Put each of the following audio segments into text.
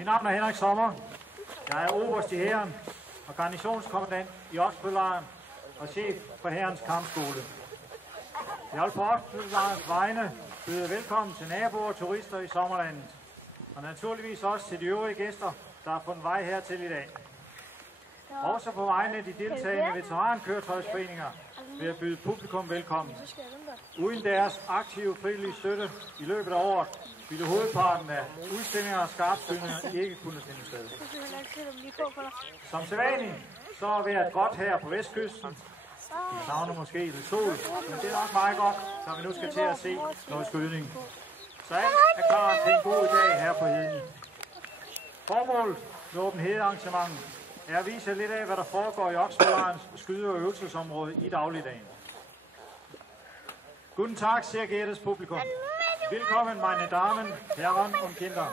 Mit navn er Henrik Sommer. Jeg er oberst i hæren og garnisonskommandant i Oksbøllejren og chef for hærens kampskole. Jeg vil på Oksbøllejrens vegne byde velkommen til naboer og turister i sommerlandet, og naturligvis også til de øvrige gæster, der har fundet vej hertil i dag. Også på vegne af de deltagende veterankøretøjsforeninger vil jeg byde publikum velkommen. Uden deres aktive frivillige støtte i løbet af året, ville hovedparten af udstillinger og skarpsyninger ikke kunne finde sted. Som sædvanligt, så er vejret godt her på vestkysten. Vi savner måske lidt sol, men det er nok meget godt, så vi nu skal til at se noget skydning. Så alt er klar til en god dag her på heden. Formålet med Åben Hede arrangementet er at vise lidt af, hvad der foregår i Oksbøllejrens skyde- og øvelsesområde i dagligdagen. Guten Tag, sehr geehrtes Publikum. Willkommen, meine Damen, Herren und Kinder.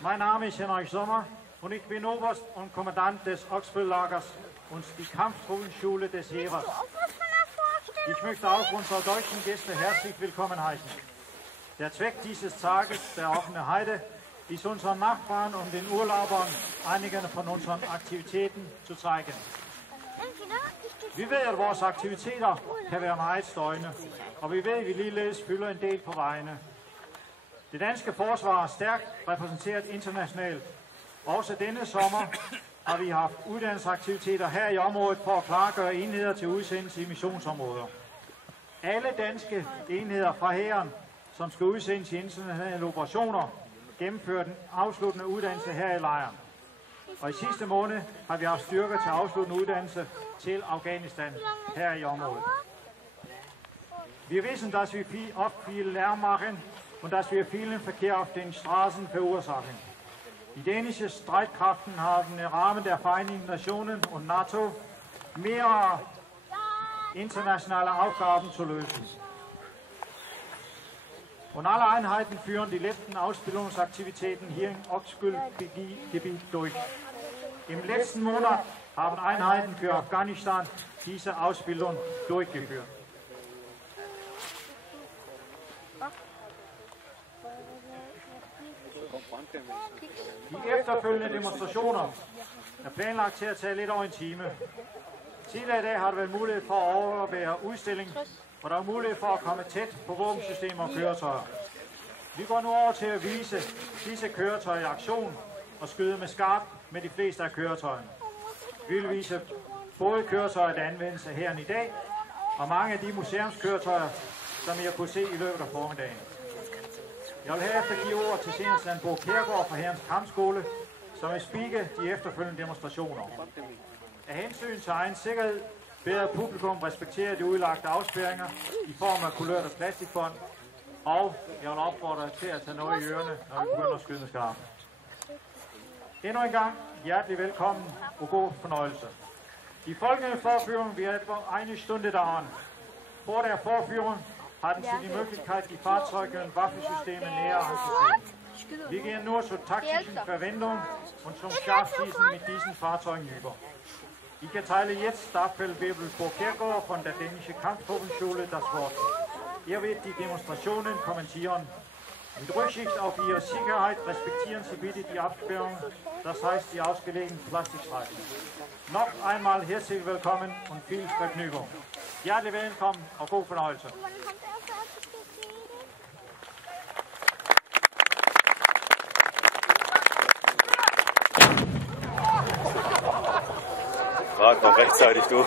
Mein Name ist Henrik Sommer und ich bin Oberst und Kommandant des Oksböll-Lagers und die Kampftruppenschule des Heeres. Ich möchte auch unsere deutschen Gäste herzlich willkommen heißen. Der Zweck dieses Tages, der offene Heide, ist unseren Nachbarn und den Urlaubern einige von unseren Aktivitäten zu zeigen. Vi ved, at vores aktiviteter kan være meget støjende, og vi ved, at vi ligeledes fylder en del på vejene. Det danske forsvar er stærkt repræsenteret internationalt. Også denne sommer har vi haft uddannelsesaktiviteter her i området for at klargøre enheder til udsendelse i missionsområder. Alle danske enheder fra hæren, som skal udsendes i internationale operationer, gennemfører den afsluttende uddannelse her i lejren. Og i sidste måned har vi haft styrker til afsluttende uddannelse til Afghanistan her i området. Wir wissen, dass wir oft viel Lärm machen und dass wir vielen Verkehr auf den Straßen verursachen. Die dänische Streitkräfte haben im Rahmen der Vereinten Nationen und NATO mehrere internationale Aufgaben zu lösen. Und alle Einheiten führen die letzten Ausbildungsaktivitäten hier im Oksbøll-Gebiet durch. Im letzten Monat haben Einheiten für Afghanistan diese Ausbildung durchgeführt. De efterfølgende demonstrationer er planlagt til at tage lidt over en time. Tidligere i dag har der været mulighed for at overvære udstilling, og der er mulighed for at komme tæt på våbensystemer og køretøjer. Vi går nu over til at vise disse køretøjer i aktion og skyde med skarpt med de fleste af køretøjerne. Vi vil vise både køretøjer, der anvendes af hæren i dag, og mange af de museumskøretøjer, som I har kunne se i løbet af formiddagen. Jeg vil herefter give ord til Seniorland Bo Kjærgaard fra Hærens Kampskole, som vil speake de efterfølgende demonstrationer. Af hensyn til egen sikkerhed beder publikum respektere de udlagte afspærringer i form af kulørte plastikbånd, og jeg vil opfordre jer til at tage noget i ørerne, når vi begynder at skyde med skarpen. Endnu en gang hjertelig velkommen og god fornøjelse. Die folgende Vorführung wird etwa eine Stunde dauern. Vor der Vorführung hatten Sie die Möglichkeit, die Fahrzeuge und Waffensysteme näher anzusehen. Wir gehen nur zur taktischen Verwendung und zum Scharfschießen mit diesen Fahrzeugen über. Ich erteile jetzt Stabfeldwebel Bo Kjærgaard von der dänischen Kampftruppenschule das Wort. Er wird die Demonstrationen kommentieren. Mit Rücksicht auf Ihre Sicherheit respektieren Sie bitte die Absperrung, das heißt die ausgelegten Plastikstreifen. Noch einmal herzlich willkommen und viel Vergnügung. Hjertelig velkommen og god fornøjelse. Frag noch rechtzeitig, du.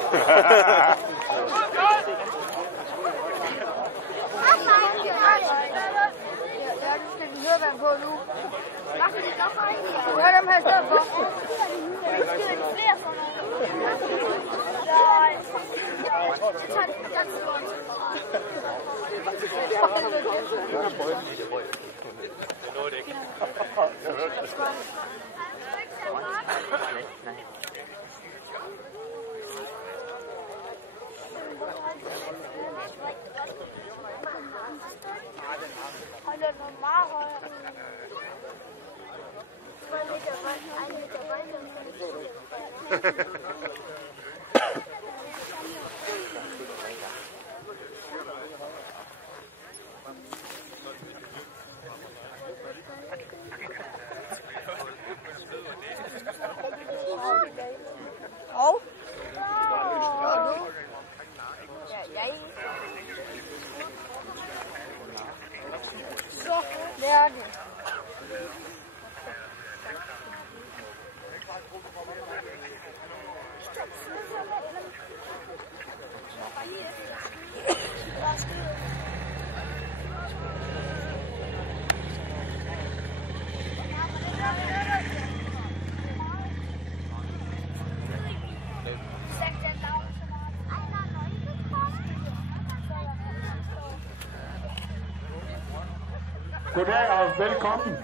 Goddag og velkommen.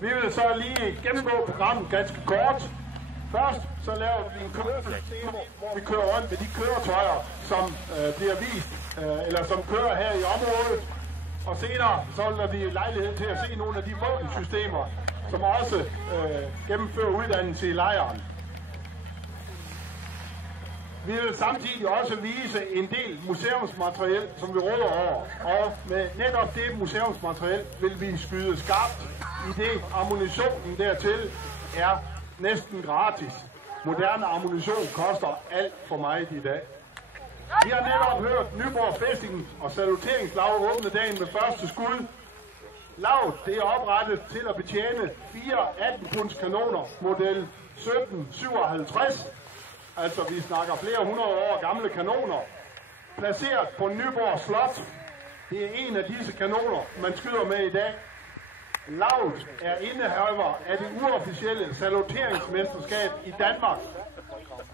Vi vil så lige gennemgå programmet ganske kort. Først så laver vi en køresystem, hvor vi kører rundt med de køretøjer, som bliver vist, eller som kører her i området. Og senere så vil der blive lejlighed til at se nogle af de våbensystemer, som også gennemfører uddannelse i lejren. Vi vil samtidig også vise en del museumsmateriel, som vi råder over. Og med netop det museumsmateriel vil vi skyde skarpt, i det ammunitionen dertil er næsten gratis. Moderne ammunition koster alt for meget i dag. Vi har netop hørt Nyborg Fæstning og saluteringslag åbne dagen med første skud. Lavet det er oprettet til at betjene 4 18-punds kanoner, model 1757. Altså vi snakker flere hundrede år gamle kanoner. Placeret på Nyborg Slot. Det er en af disse kanoner, man skyder med i dag. Lavet er indehaver af det uofficielle saluteringsmesterskab i Danmark.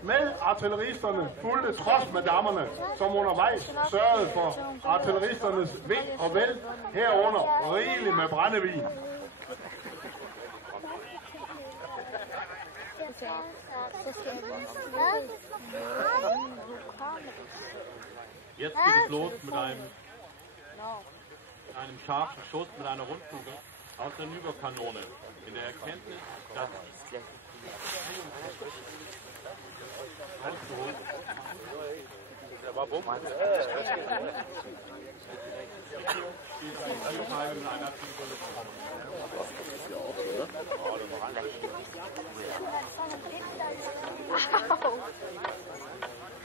Med artilleristerne fulgte trodsmadammerne, som undervejs sørgede for artilleristernes ve og vel, herunder rigeligt med brændevin. Jetzt geht es los mit einem scharfen Schuss mit einer Rundkugel aus der Nyborg-Kanone. In der Erkenntnis, dass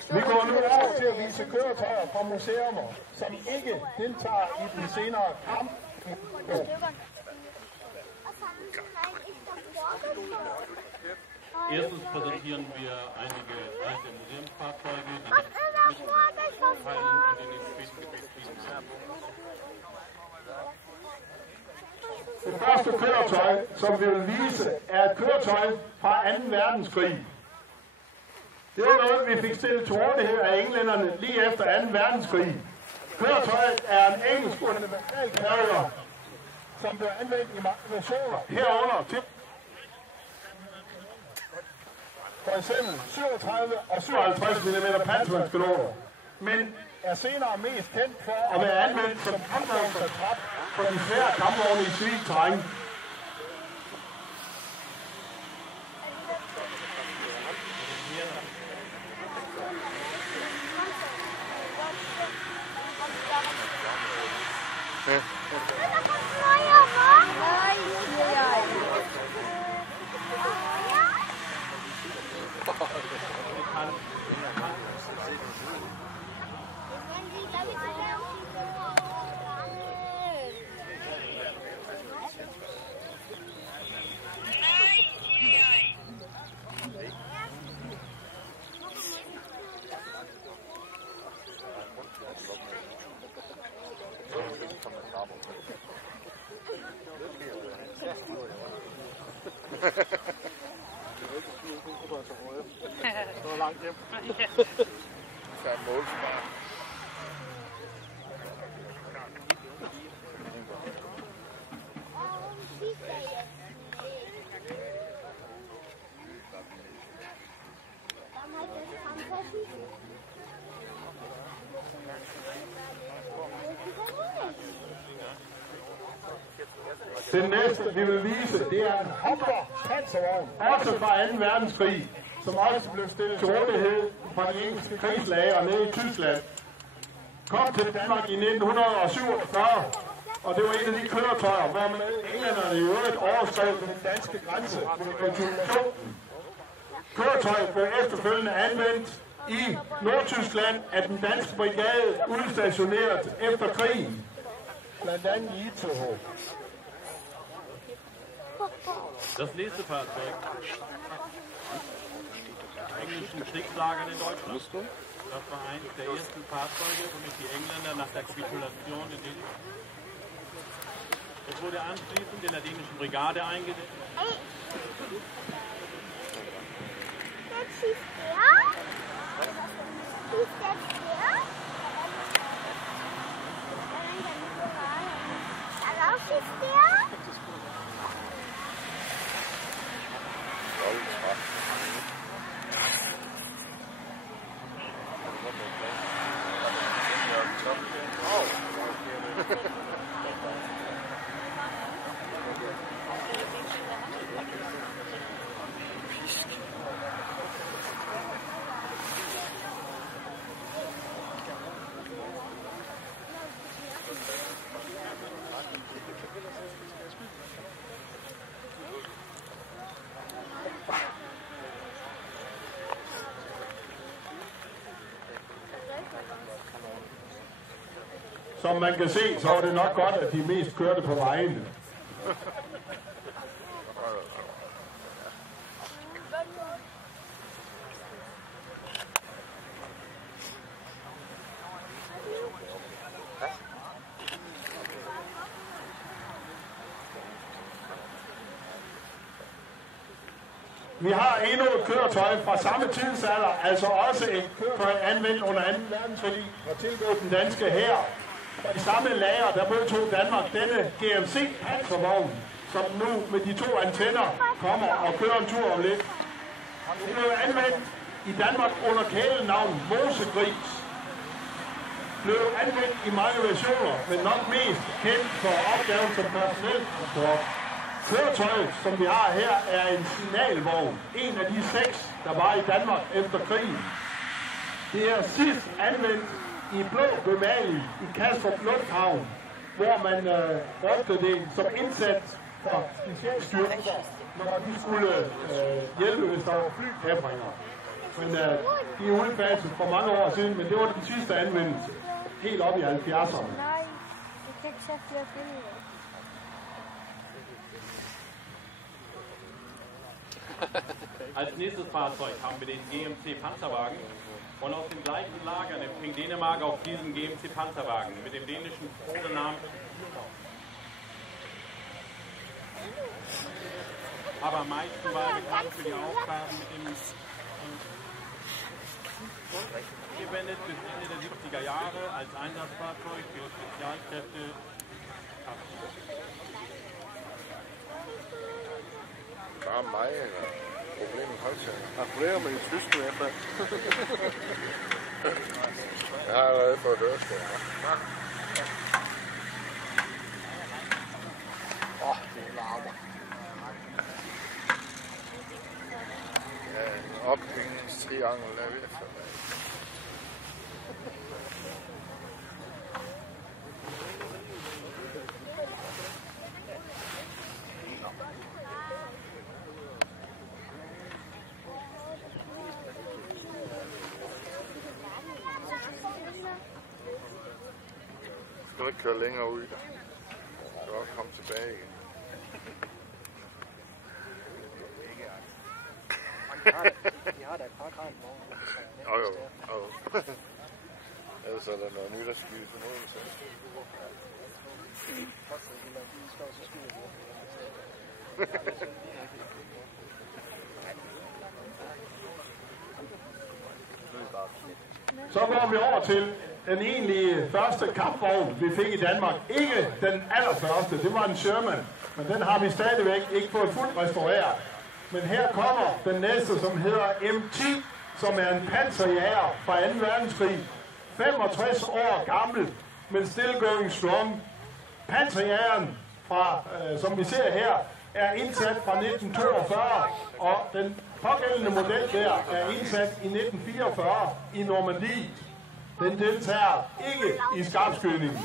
Vi går nu over til at vise køretøjer fra museer, som ikke deltager i den senere kamp. erstens präsentieren wir einige alte Museumsfahrzeuge, die Mitteilen und in den späten Gebetsdiensten. Det første køretøj, som vi vil vise, er et køretøj fra 2. verdenskrig. Det var noget, vi fik stillet til rådighed af englænderne lige efter 2. verdenskrig. Køretøjet er en engelsk universalcarrier, som blev anvendt i mange versioner herunder til for eksempel 37 og 57 mm Panzerkanoner, men er senere mest kendt for at være anvendt som kampvognsattrap for de svære kampvogne i civilt terræn. Så langt hjem. Så er målsvar. Den næste, vi vil vise, det er en Humber-panservogn, også fra 2. verdenskrig, som også blev stillet til rådighed fra de engelske krigslager nede i Tyskland. Kom til Danmark i 1947, og det var en af de køretøjer, hvor englænderne i øvrigt overskred den danske grænse. Køretøjet blev efterfølgende anvendt i Nordtyskland af den danske brigade udstationeret efter krigen, blandt andet i Itzehoe. Das nächste Fahrzeug englischen Kriegslagern in Deutschland. Das war eines der ersten Fahrzeuge, womit die Engländer nach der Kapitulation in den... Es wurde anschließend in der dänischen Brigade eingesetzt. Som man kan se, så var det nok godt, at de mest kørte på vejene. Vi har endnu et køretøj fra samme tidsalder, altså også et køretøj anvendt under 2. verdenskrig og tilgået den danske hær. Fra de samme lager, der modtog Danmark denne GMC panservogn, som nu med de 2 antenner kommer og kører en tur om lidt. Det blev anvendt i Danmark under kælenavn Mosegris. Blev anvendt i mange versioner, men nok mest kendt for opgaven som personeltransport. Køretøjet, som vi har her, er en signalvogn. En af de 6, der var i Danmark efter krigen. Det er sidst anvendt i blå bemaling i Kastrup Lufthavn, hvor man brugte det som indsats for specialstyrker, når de skulle hjælpe, hvis der var flykabringer. Men de er udfaset for mange år siden, men det var den sidste anvendelse, helt op i 70'erne. Als nächstes Fahrzeug haben wir den GMC Panzerwagen und aus den gleichen Lagern empfing Dänemark auch diesen GMC Panzerwagen mit dem dänischen Codenamen, aber am meisten war er bekannt für die Aufgaben mit dem verwendet bis Ende der 70er Jahre als Einsatzfahrzeug für Spezialkräfte. Der er mig, eller problemet halvtid. Jeg har flere med i tysk i hvert fald. Jeg har allerede fået hørt det. Det larmer. Ja, en ophængningstriangel er ved for mig. Du ikke køre længere ud. Du kan også komme tilbage igen. Vi har da et par krav på. Jo. Ellers er der noget nyt at skyde på noget. Så går vi over til den egentlige første kampvogn, vi fik i Danmark. Ikke den allerførste, det var en Sherman, men den har vi stadigvæk ikke fået fuldt restaureret. Men her kommer den næste, som hedder M10, som er en panserjager fra 2. verdenskrig. 65 år gammel, men still going strong. Panserjageren, som vi ser her, er indsat fra 1942, og den pågældende model der er indsat i 1944 i Normandiet. Den deltager ikke i skarpskydningen.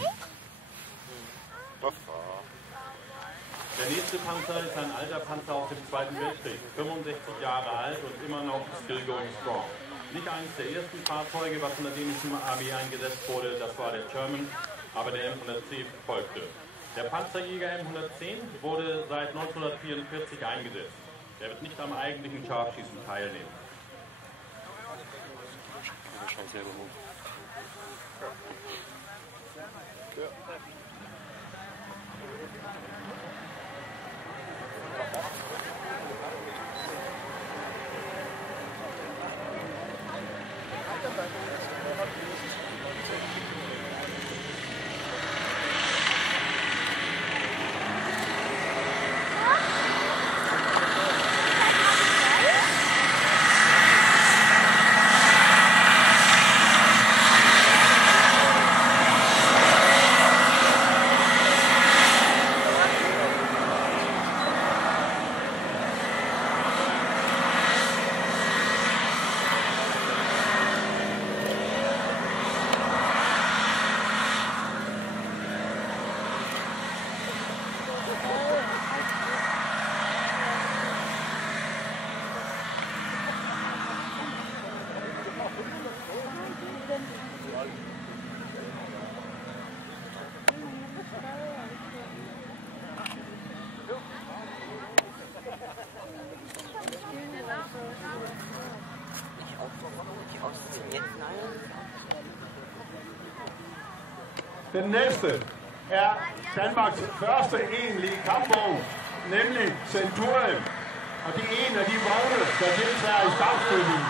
Der nächste Panzer ist ein alter Panzer aus dem Zweiten Weltkrieg, 65 Jahre alt und immer noch still going strong. Nicht eines der ersten Fahrzeuge, was von der dänischen Armee eingesetzt wurde, das war der Sherman, aber der M110 folgte. Der Panzerjäger M110 wurde seit 1944 eingesetzt. Er wird nicht am eigentlichen Scharfschießen teilnehmen. Den næste er Danmarks første egentlige kampvogn, nemlig Centurion. Og det er en af de vogne, der deltager i startstøtningen.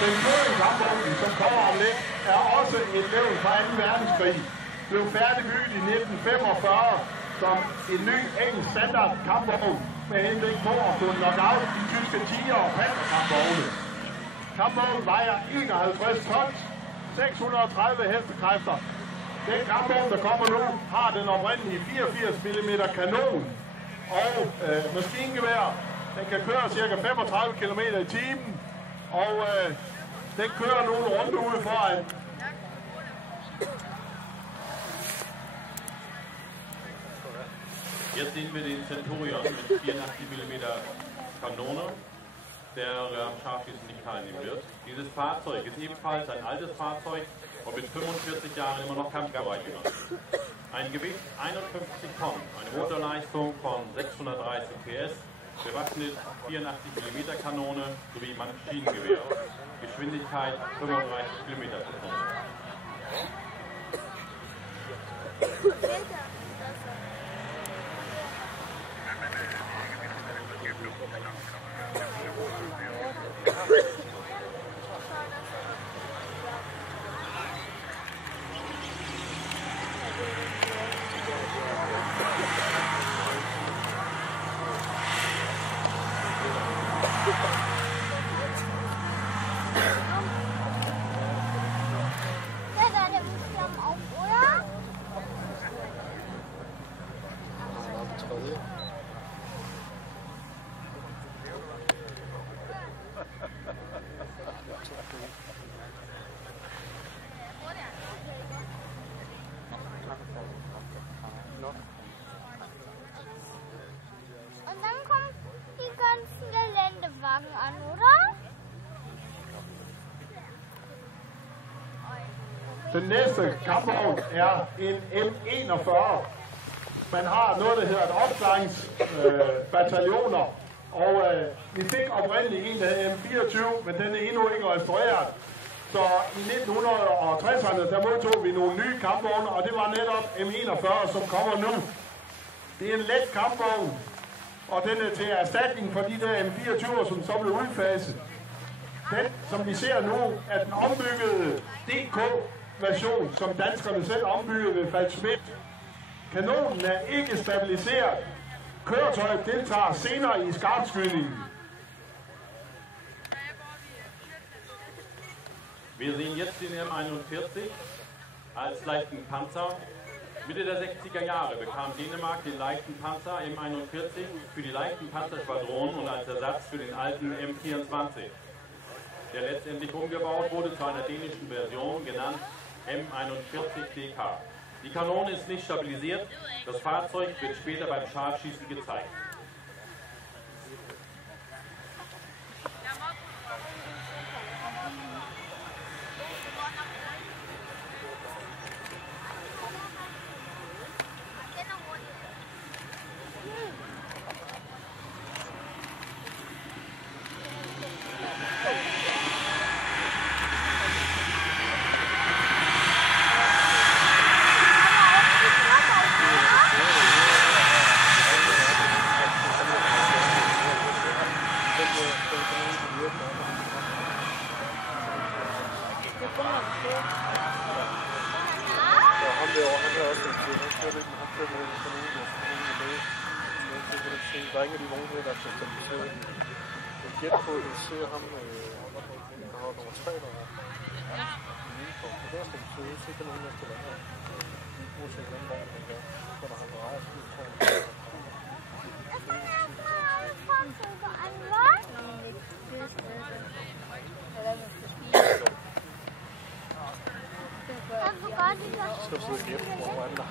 Centurion-kampvognen, som kommer om lidt, er også et levn fra 2. verdenskrig. Blev færdigbygget i 1945 som en ny engelsk standard kampvogn med henblik på at kunne knockout de tyske Tiger- og Panzer-kampvogne. Kampvognen vejer 51 tons, 630 hestekræfter. Den kampvogn, der kommer nu, har den oprindelige 84 mm kanon og maskingevær. Den kan køre ca. 35 km i timen, og den kører nogle runde ude foran. Jetzt sehen wir den Centurion mit 84 mm Kanone, der am Scharfschießen nicht teilnehmen wird. Dieses Fahrzeug ist ebenfalls ein altes Fahrzeug und mit 45 Jahren immer noch kampfbereit gemacht. Ein Gewicht 51 Tonnen, eine Motorleistung von 630 PS, bewaffnet 84 mm Kanone sowie Maschinengewehr. Geschwindigkeit 35 km pro Stunde. Und dann kommen die ganzen Geländewagen an, oder? Den næste kampvogn er en M41. Man har noget, der hedder et opklaringsbataljoner, og vi fik oprindeligt en, der hedder M24, men den er endnu ikke restaureret. Så i 1960'erne, der modtog vi nogle nye kampvogne, og det var netop M41, som kommer nu. Det er en let kampvogn, og den er til erstatning for de der M24'er, som så blev udfaset. Den, som vi ser nu, er den ombyggede DK-version, som danskerne selv ombyggede ved Falsmidt. Kanonen er ikke stabiliseret. Køretøjet deltager senere i skarpskydningen. Wir sehen jetzt den M41 als leichten Panzer. Mitte der 60er Jahre bekam Dänemark den leichten Panzer M41 für die leichten Panzerschwadronen und als Ersatz für den alten M24, der letztendlich umgebaut wurde zu einer dänischen Version, genannt M41DK. Die Kanone ist nicht stabilisiert, das Fahrzeug wird später beim Scharfschießen gezeigt. Der er ingen af de vogne her, der er stabiliseret. Jeg gætter på, at vi ser ham, der har nummer 3 derovre. I uniform. Og der er stabiliseret, så kan nogen efter længere. Uanset hvordan vogn han gør. Så når han drejer, så tror jeg, Jeg kan erstmal alle Fahrzeuge anlassen. Skal du sidde og gætte på andre?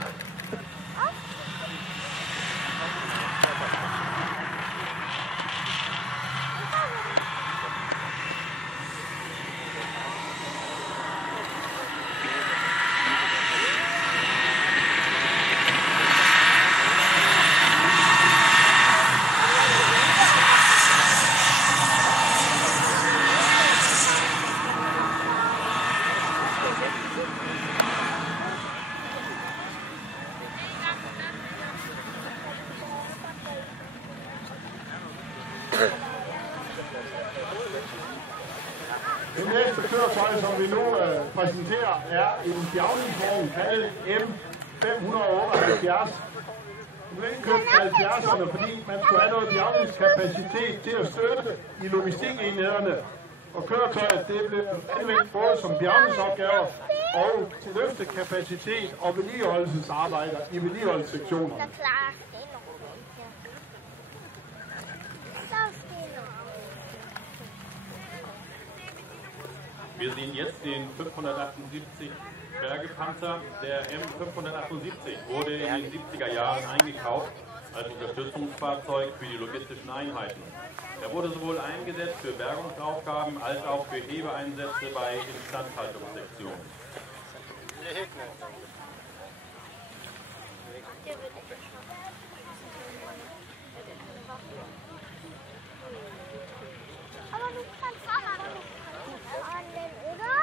Det næste køretøj, som vi nu præsenterer, er en bjavningsvogn kaldet M578. Nu er ikke købt 70'erne, fordi man skulle have noget bjavningskapacitet til at støtte i logistikenhederne. Og køretøjet det blev anvendt både som bjavningsopgaver og til løftekapacitet og vedligeholdelsesarbejder i vedligeholdelsessektionerne. Wir sehen jetzt den 578 Bergepanzer. Der M578 wurde in den 70er Jahren eingekauft als Unterstützungsfahrzeug für die logistischen Einheiten. Er wurde sowohl eingesetzt für Bergungsaufgaben als auch für Hebeeinsätze bei Instandhaltungssektionen. Aber du kannst auch annehmen, oder?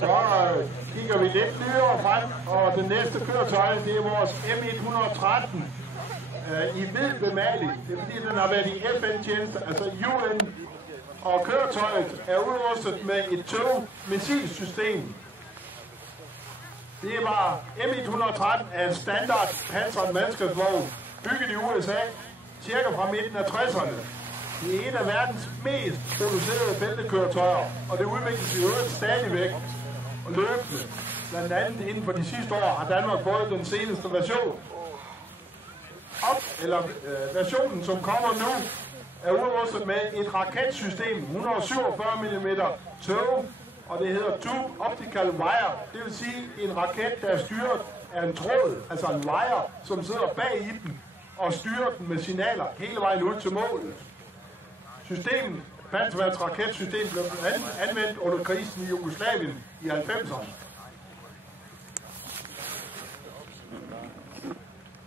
Så kigger vi lidt nyere frem, og det næste køretøj, det er vores M113 i hvid bemaling. Det er fordi, den har været i FN-tjeneste, altså UN, og køretøjet er udrustet med et tog-missilsystem. Det var M113 af en standard pansret mandskabsvogn, bygget i USA, cirka fra midten af 60'erne. Det er et af verdens mest producerede bæltekøretøjer, og det udvikles i øvrigt stadigvæk og løbende. Blandt andet inden for de sidste år har Danmark fået den seneste version. Versionen, som kommer nu, er udrustet med et raketsystem, 147 mm tog, og det hedder Tube Optical Wire. Det vil sige en raket, der er styret af en tråd, altså en wire, som sidder bag i den og styrer den med signaler hele vejen ud til målet. Systemet, panserværns raketsystem, blev anvendt under krisen i Jugoslavien i 90'erne.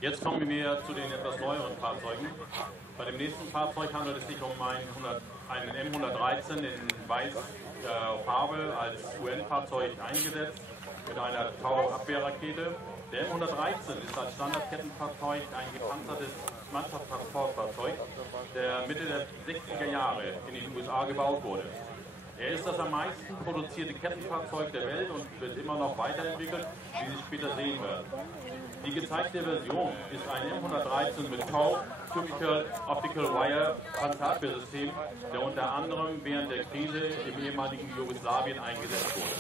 Jetzt kommen wir mehr zu den etwas neueren Fahrzeugen. Bei dem nächsten Fahrzeug handelt es sich um einen M113 in weiß Farbe als UN-Fahrzeug eingesetzt mit einer Tau-Abwehrrakete. Der M113 ist als Standardkettenfahrzeug ein gepanzertes Mannschaftstransportfahrzeug, der Mitte der 60er Jahre in den USA gebaut wurde. Er ist das am meisten produzierte Kettenfahrzeug der Welt und wird immer noch weiterentwickelt, wie Sie später sehen werden. Die gezeigte Version ist ein M113 mit Typical Optical Wire Panzerabwehrsystem, der unter anderem während der Krise im ehemaligen Jugoslawien eingesetzt wurde.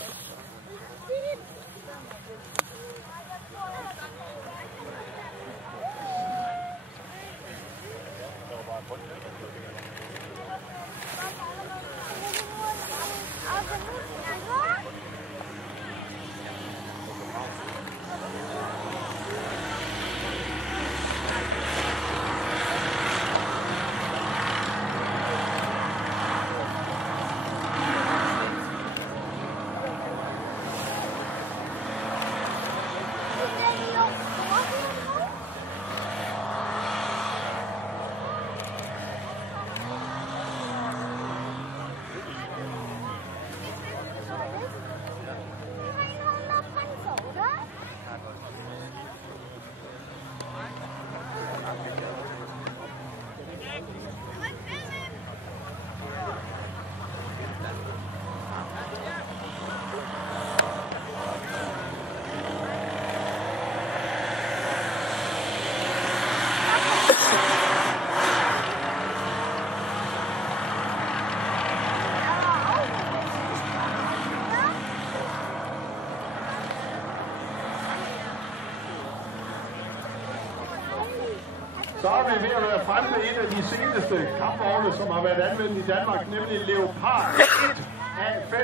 Så er vi ved at være fremme med en af de seneste kampvogne, som har været anvendt i Danmark, nemlig Leopard 1 A5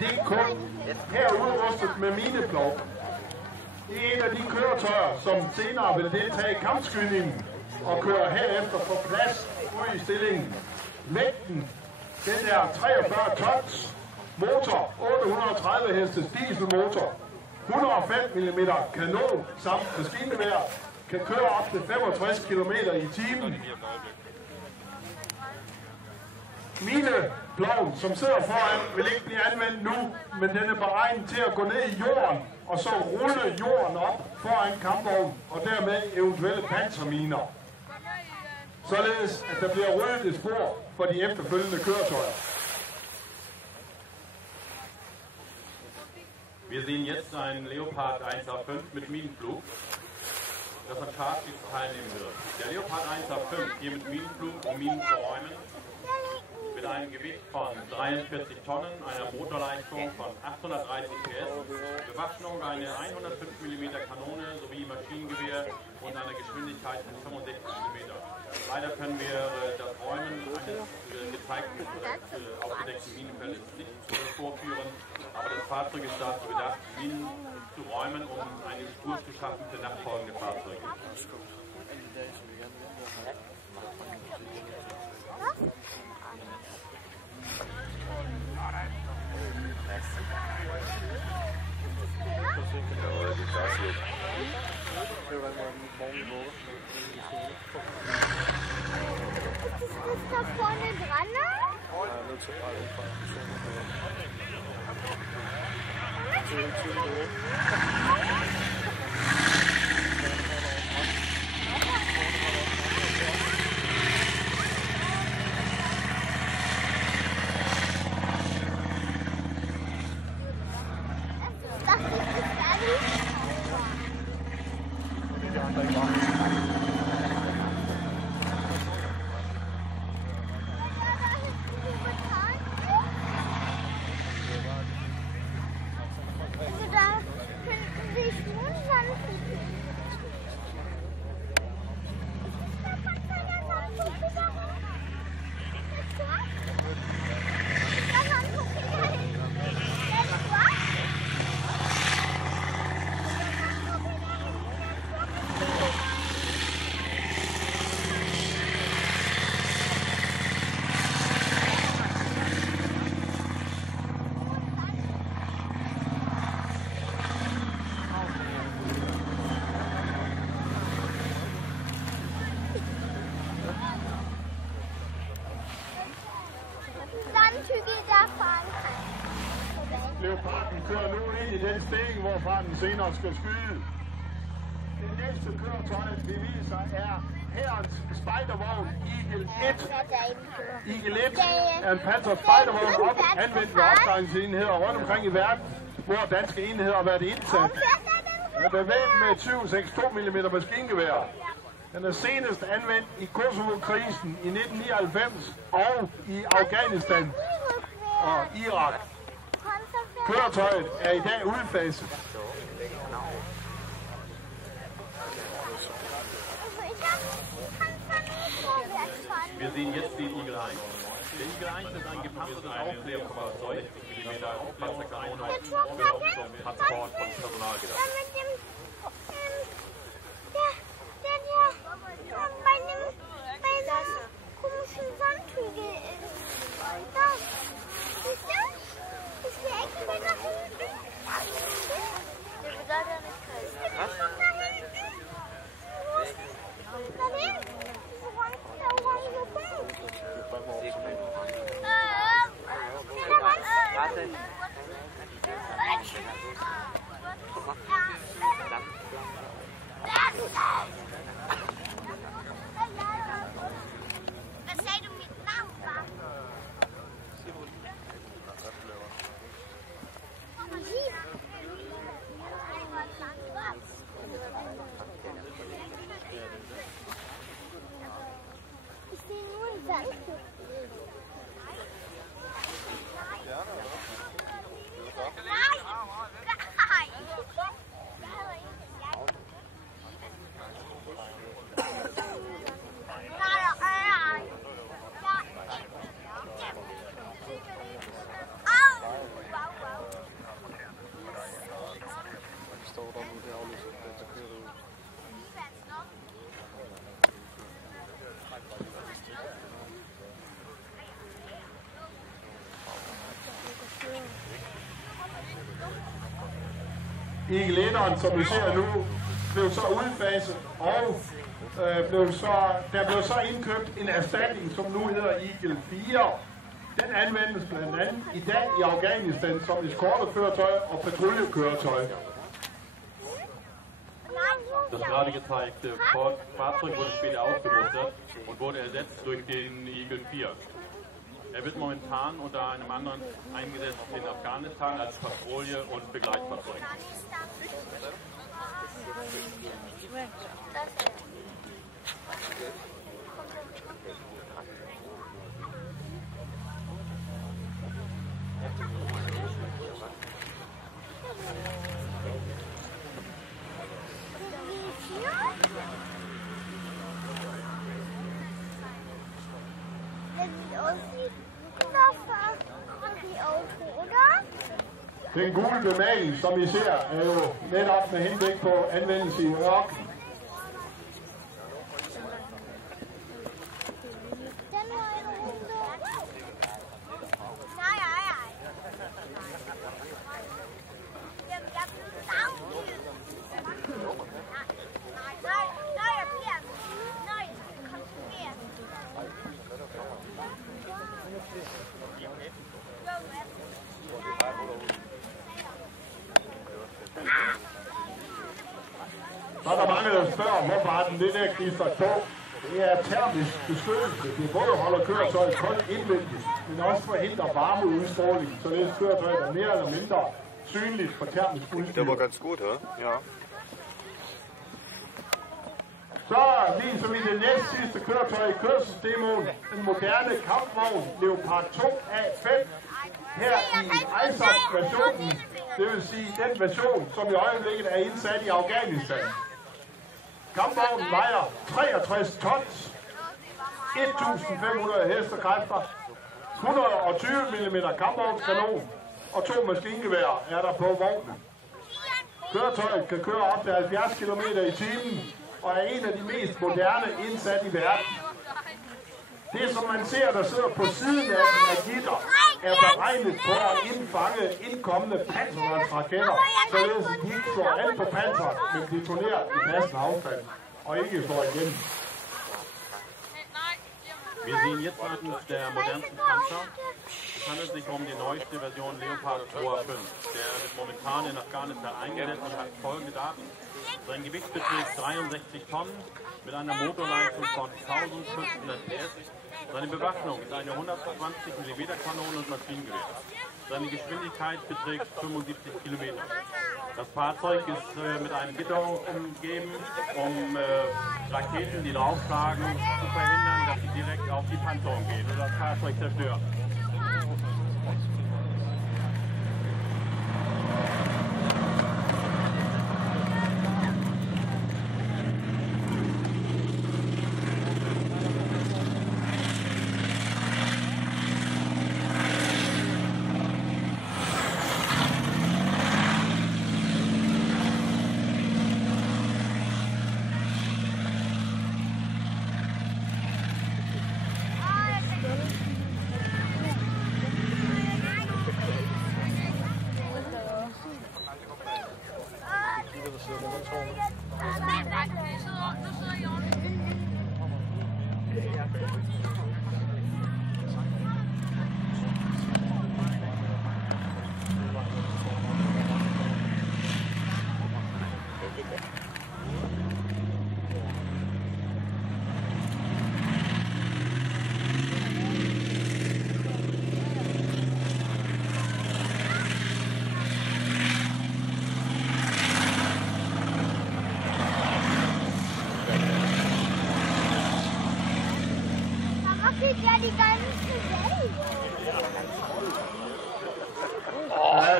DK, her udrustet med mineplov. Det er en af de køretøjer, som senere vil deltage i kampskydningen og køre herefter på plads ude i stillingen. Vægten, den er 43 tons, motor 830 hestes dieselmotor, 105 mm kanon samt maskingevær, kan køre op til 65 km i timen. Mineploven, som sidder foran, vil ikke blive anvendt nu, men den er beregnet til at gå ned i jorden og så rulle jorden op foran kampvognen og dermed eventuelle panserminer. Således at der bliver ryddet et spor for de efterfølgende køretøjer. Wir sehen jetzt einen Leopard 1A5 mit Minenflug, das an Scharfschießen teilnehmen wird. Der Leopard 1A5 hier mit Minenflug, um Minen zu räumen, mit einem Gewicht von 43 Tonnen, einer Motorleistung von 830 PS, Bewaffnung eine 105 mm Kanone sowie Maschinengewehr und einer Geschwindigkeit von 65 mm. Leider können wir das Räumen eines gezeigten aufgedeckten Minenfeldes nicht vorführen, aber das Fahrzeug ist dazu gedacht, Minen zu räumen, um eine Spur zu schaffen für nachfolgende Fahrzeuge. Ist das da vorne dran? Leoparden kører nu ind i den stilling, hvorfra den senere skal skyde. Det næste køretøj, vi viser, er hærens spejdervogn Eagle 1. Eagle 1 er en Panzer spejdervogn anvendt ved opklaringsenheder rundt omkring i verden, hvor danske enheder har været indsat. Den er bevæbnet med et 7,62 mm maskingevær. Den er senest anvendt i Kosovo-krisen i 1999 og i Afghanistan og Irak. Køretøjet er i dag udfaset. Wir sehen jetzt den Eagle 1. Der Eagle 1 ist ein gepanzertes Aufklärungsfahrzeug, Millimeter Panzerkanonen wird auch zum Transport von Personal gedacht. Eagle 1'eren, som vi ser nu, blev så udfaset, og der blev så indkøbt en erstatning, som nu hedder Eagle 4. Den anvendes blandt andet i dag i Afghanistan som eskortekøretøj og patruljekøretøj. Das gerade gezeigte Fahrzeug wurde später ausgemustert und wurde ersetzt durch den Eagle 4. Wird momentan unter einem anderen eingesetzt in Afghanistan als Patrouille und Begleitfahrzeug. Den gule bemaling, som I ser, er jo netop med henblik på anvendelse i Irak. Så er der mange, der spørger, hvorfor har den det der klister på? Det er termisk beskyttelse. Det både holder køretøjet koldt indvendigt, men også forhindrer varmeudstråling, således køretøjet er mere eller mindre synligt for termisk udstyr. Det var ganz gut, hä? Ja. Så viser vi det næst sidste køretøj i kørselsdemoen, en moderne kampvogn Leopard 2 A5. Her i ISAF-versionen, det vil sige den version, som i øjeblikket er indsat i Afghanistan. Kampvognen vejer 63 tons, 1.500 hestekræfter, 120 mm kampvognskanon og 2 maskingeværer er der på vognen. Køretøjet kan køre op til 70 km i timen og er en af de mest moderne indsat i verden. Det, som man ser, der sidder på siden af den af gitter, er beregnet på at indfange indkommende panserværnsraketter, således at de ikke slår an på panseret, men detonerer i passende afstand og ikke slår igennem. Wir sehen jetzt eines der modernsten Panzer. Es handelt sich um die neueste Version Leopard 2A5. Der wird momentan in Afghanistan eingesetzt und hat folgende Daten. Sein Gewicht beträgt 63 Tonnen mit einer Motorleistung von 1500 PS. Seine Bewaffnung ist eine 120 mm Kanone und Maschinengewehr. Seine Geschwindigkeit beträgt 75 Kilometer. Das Fahrzeug ist mit einem Gitter umgeben, um Raketen, die draufschlagen, zu verhindern, dass sie direkt auf die Panzerung gehen oder das Fahrzeug zerstören.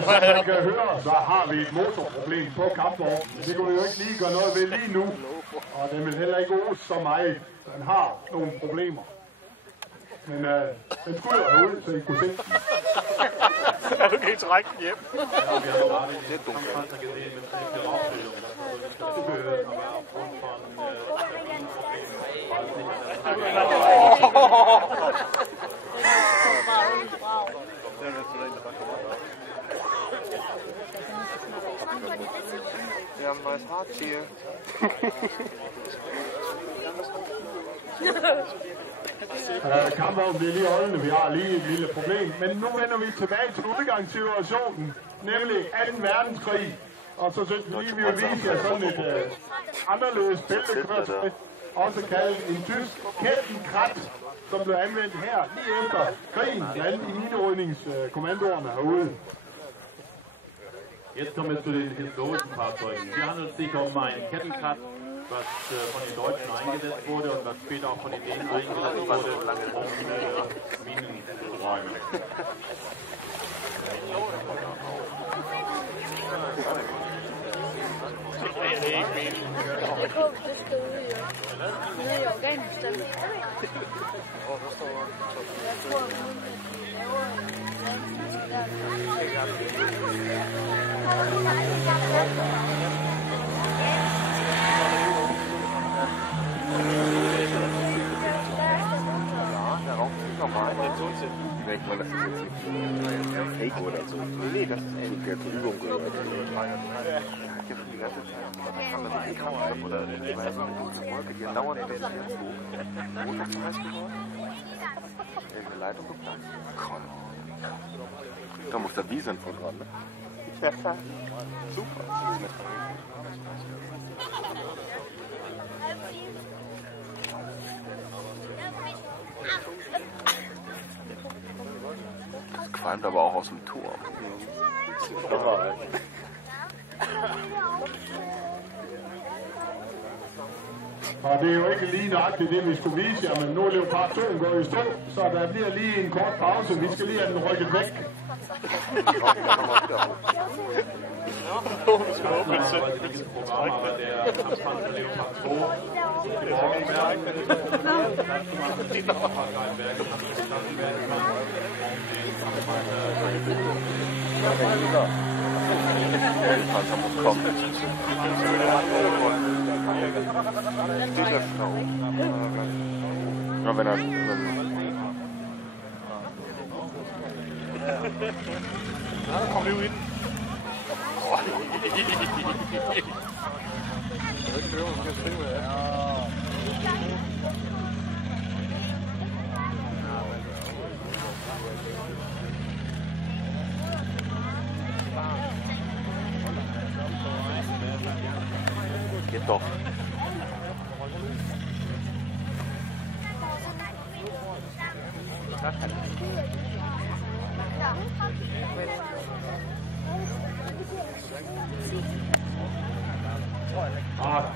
Som man kan høre, så har vi et motorproblem på kampvognen. Det kunne vi jo ikke lige gøre noget ved lige nu. Og den vil heller ikke ose så meget. Den har nogle problemer. Men den skulle jo herud, så I kunne se den. Ja, du kan ikke trække den hjem. We have a nice heart here. Kampvognen bliver lige holdende. Vi har lige et lille problem. Men nu vender vi tilbage til udgangssituationen, nemlig 2. verdenskrig. Og så synes vi lige, vi vil vise jer sådan et anderledes bæltekøretøj, også kaldet en tysk Kettenkrad, som blev anvendt her lige efter krigen, blandt andet i minerydningskommandoerne herude. Jetzt kommen wir zu den historischen Fahrzeugen. Hier handelt es sich um ein Kettenkrad, was von den Deutschen eingesetzt wurde und was später auch von den Dänen eingesetzt wurde, um Minen zu räumen. Ich denke mal, das ist jetzt nicht Fake oder so. Nee, das ist eigentlich der Übung gehört. Ja, die ganze Zeit. Da kam das nicht Kampf oder das war ja so eine dunkle Wolke, die dauernd ein bisschen herzog. Montag zu heiß geworden. Die Leitung geplatzt. Da muss der Wiesen von dran, ne? Ja, super. Das qualmt aber auch aus dem Turm. Og det er jo ikke lige nøjagtigt det, vi skulle vise jer, men nu er Leopard 2 gået i stå, så der bliver lige en kort pause. Vi skal lige have den rykket væk. Ja, wenn er... Ja, der kommer vi jo ind. Jeg ved ikke, hvad man skal skrive af. Geht doch.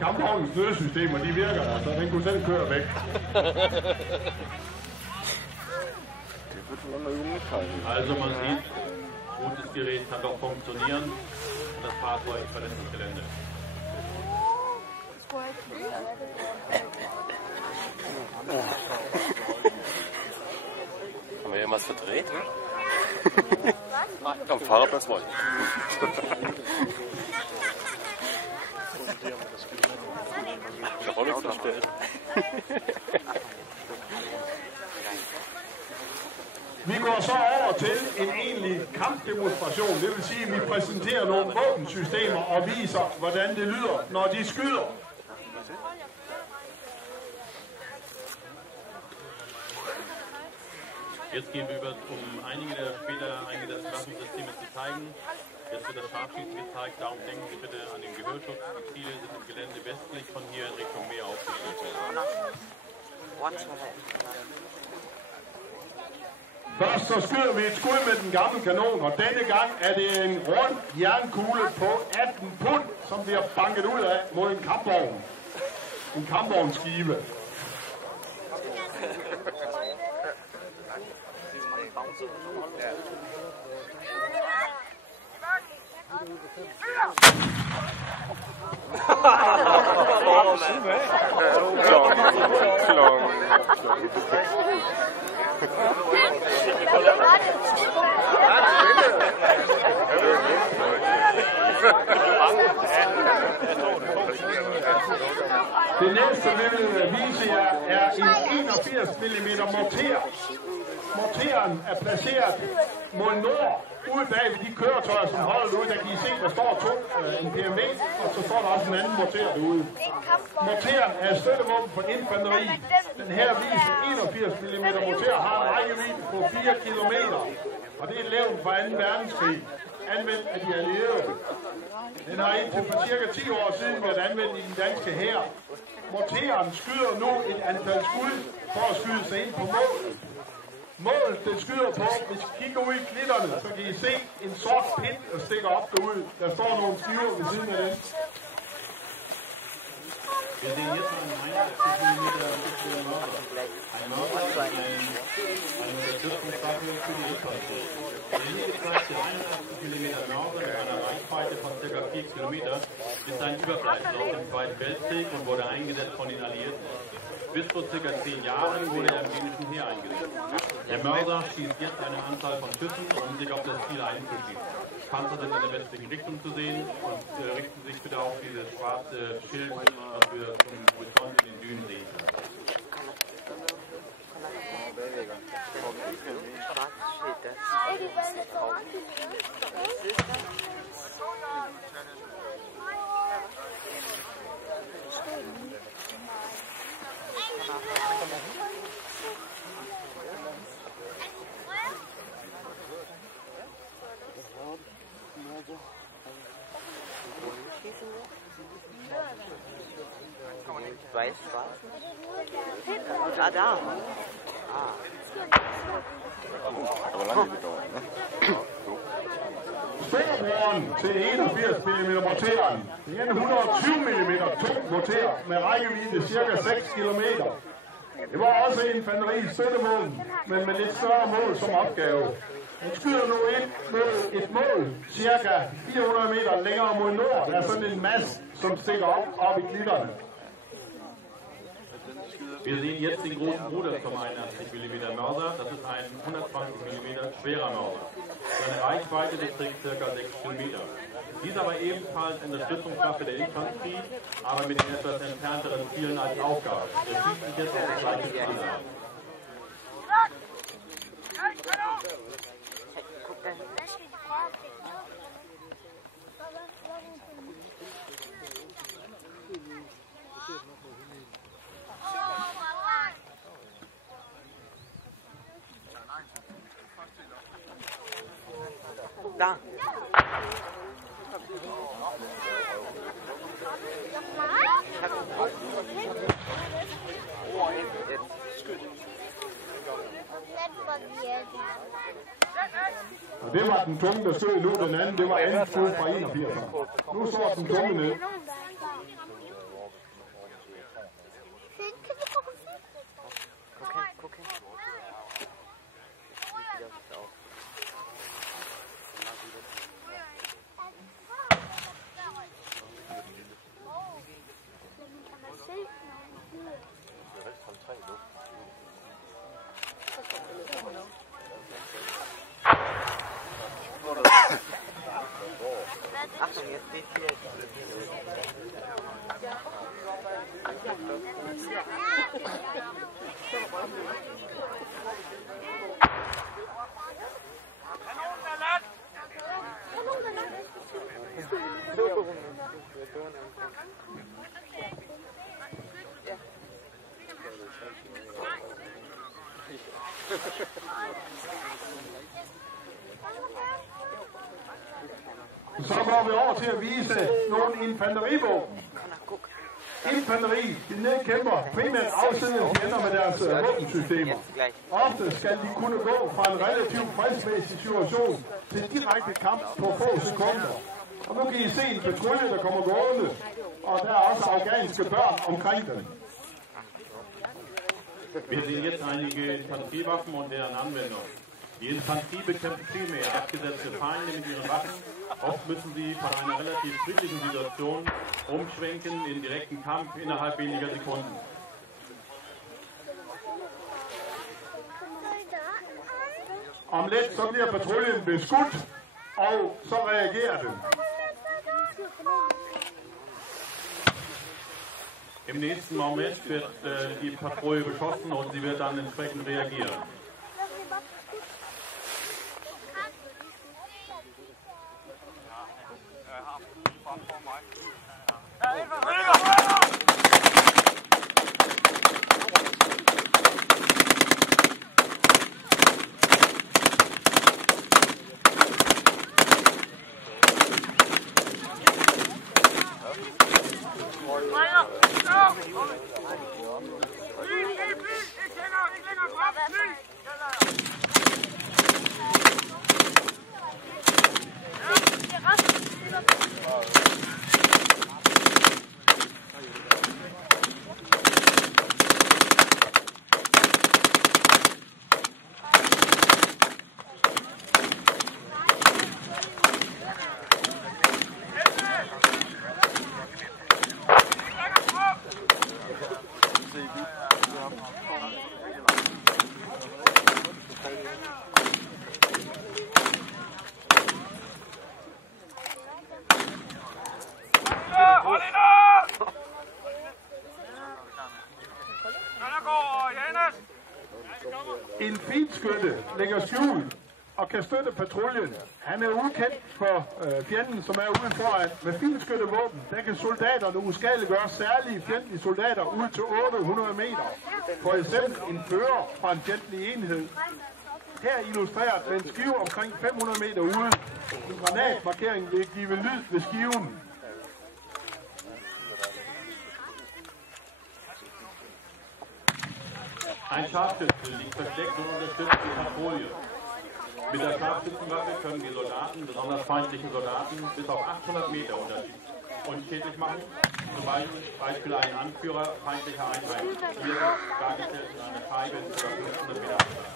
Kampvognens nødsystemer, de virker der, så den kunne selv køre væk. Also man sieht, gutes Gerät kann doch funktionieren und das Fahrzeug verlässt das Gelände. Haben wir irgendwas verdreht? Am Fahrradplatz wollen. Ich habe auch nichts verstellt. Vi går så over til en egentlig kampdemonstration. Det vil sige, at vi præsenterer nogle våbensystemer og viser, hvordan det lyder, når de skyder. Jetzt gehen wir über, einige der später eingesetzten Waffensysteme zu zeigen. Jetzt wird das Scharfschießen gezeigt, darum denken Sie bitte an den Gehörschutz. Die Ziele sind im Gelände westlich von hier in Richtung Meer aufgestellt. Først så skyder vi et skud med den gamle kanon, og denne gang er det en rund jernkugle på 18 pund, som bliver banket ud af mod en kampvogn. En kampvognskive. Det næste, vi vil vise jer, er en 81 mm morter. Morteren er placeret mod nord, ude bag de køretøjer, som holder derude. Der kan I se, der står en PMV, og så står der også en anden morter derude. Morteren er støttevåben for infanteri. Den her viser 81 mm morter har en rækkevidde på 4 km, og det er levn fra 2. verdenskrig, anvendt af de allierede. Den har indtil for cirka 10 år siden været anvendt i den danske hær. Morteren skyder nu et antal skud for at skyde sig ind på målet. Målet, det skyder på, hvis I kigger ud i klitterne, så kan I se en sort pind, der stikker op derude. Der står nogle skiver ved siden af den. Wir sehen jetzt einen 81 mm Mörder. Ein Mörder ist eine Unterstützungswaffe für die Infanterie. Der hier gezeigte 81 mm Mörder mit einer Reichweite von ca. 4 Kilometer ist ein Überbleibsel aus dem Zweiten Weltkrieg und wurde eingesetzt von den Alliierten. Bis vor ca. 10 Jahren wurde er im dänischen Heer eingesetzt. Der Mörser schießt jetzt eine Anzahl von Schüssen, um sich auf das Ziel einzuschießen. Panzer sind in der westlichen Richtung zu sehen und richten sich bitte auf dieses schwarze Schild, was wir zum Horizont in den Dünen sehen. Weiß, schwarz. Ah, da. Aber lange gedauert, ne? Storbroren til 81 mm morteren. Det er en 120 mm tung morter med rækkevidde ca. 6 km. Det var også infanteri støttevåben, men med lidt større mål som opgave. Den skyder nu ind mod et mål ca. 400 meter længere mod nord. Der er sådan en mast, som stikker op i klitterne. Wir sehen jetzt den großen Bruder zum 81 mm Mörser. Das ist ein 120 mm schwerer Mörser. Seine Reichweite beträgt ca. 6 Kilometer. Dies aber ebenfalls Unterstützungswaffe der Infanterie, aber mit den etwas entfernteren Zielen als Aufgabe. Er schießt sich jetzt auf das gleiche Ziel an. Da. Og det var den tunge, der stod nu. Den anden, det var anden skud fra 81. Nu står den tunge ned. Achtung, jetzt geht hier. Så går vi over til at vise nogle infanterivåben. Infanteri, de nedkæmper primært afsiddede fjender med deres våbensystemer. Ofte skal de kunne gå fra en relativt fredsmæssig situation til direkte kamp på få sekunder. Og nu kan I se en patrulje, der kommer gående, og der er også afghanske børn omkring dem. Wir sehen jetzt einige Infanteriewaffen und deren Anwendung. Die Infanterie bekämpft primär abgesetzte Feinde mit ihren Waffen. Oft müssen sie von einer relativ friedlichen Situation umschwenken in direkten Kampf innerhalb weniger Sekunden. Om lidt så bliver patruljen beskudt, og så reagerer den. Im nächsten Moment wird die Patrouille beschossen und sie wird dann entsprechend reagieren. En finskytte lægger skjul og kan støtte patruljen. Han er ukendt for fjenden, som er ude foran. Med finskyttevåben, der kan soldaterne uskadeliggøre særlige fjendtlige soldater ud til 800 meter. For eksempel en fører fra en fjendtlig enhed. Her illustreret med en skive omkring 500 meter ude. En granatmarkering vil give lyd ved skiven. Ein Scharfschütze liegt versteckt und unterstützt die Patrouille. Mit der Scharfschützenwaffe können die Soldaten, besonders feindliche Soldaten, bis auf 800 Meter unschädlich machen. Zum Beispiel einen Anführer feindlicher Einheiten. Hier dargestellt in einer Scheibe über 500 Meter Abstand.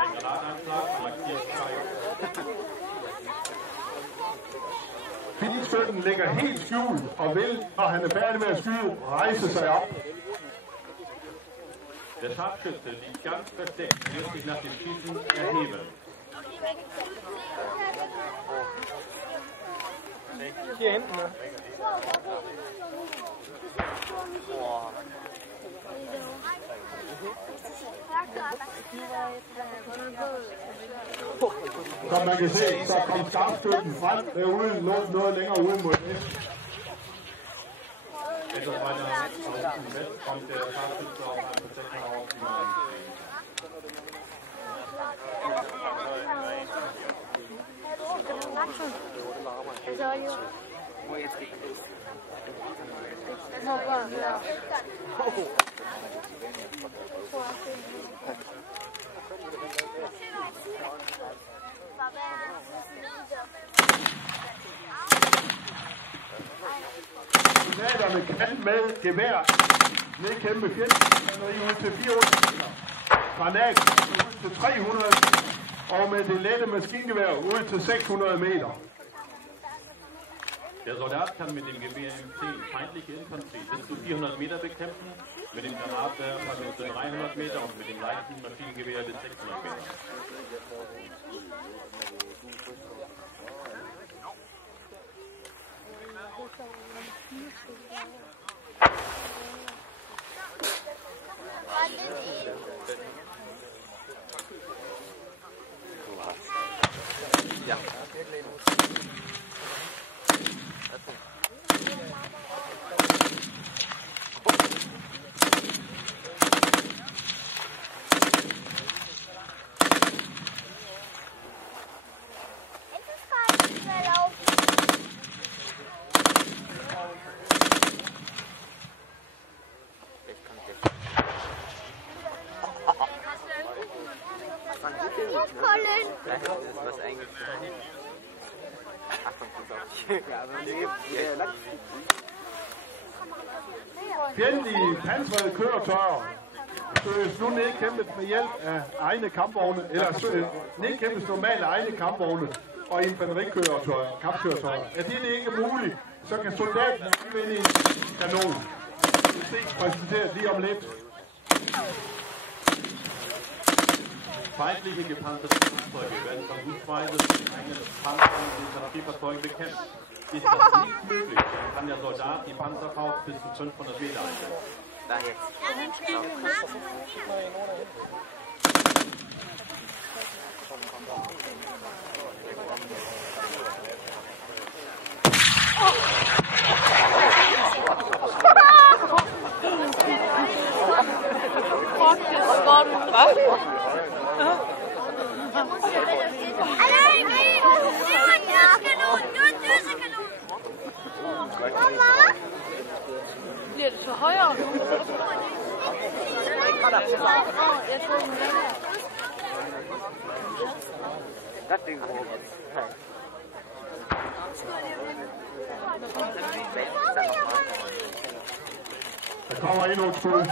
Ein Granatanschlag markiert Scheibe. Finskytten lægger helt skjul og vil, når han er færdig med at skyde, rejse sig op. Der Scharfschütze liegt ganz versteckt, wird sich nach dem Schießen erheben. Hier hinten, ne? Som man kan se, så kom skarpskytten frem derude, lå noget længere ude mod det. Etwas weiter außen west kommt der Scharfschütze auf einem Verstecken auf, wie man Soldaterne kan med gevær nedkæmpe fjendtlig ud til 400 meter, granat ud til 300 meter, og med det lette maskingevær ud til 600 meter. Der Soldat kann mit dem Gewehr M10 feindliche Infanterie bis zu 400 Meter bekämpfen, mit dem Granatwerfer bis zu 300 Meter und mit dem leichten Maschinengewehr bis 600 Meter. Ja. Fjendtlige pansrede køretøjer søges nu nedkæmpet med hjælp af egne kampvogne, eller nedkæmpes normalt egne kampvogne og infanterikøretøjer, kampkøretøjer. Er det ikke muligt, så kan soldaten anvende en kanon. Det ses præsenteret lige om lidt. Feindliche gepanzerte Fahrzeuge werden von Hubweise mit eigenen Panzern und Infanteriefahrzeugen bekämpft. Ist das nicht möglich, dann kann der Soldat die Panzerfaust bis zu 500 Meter einsetzen. Da jetzt. Bliver det så højere? Der kommer endnu et skud.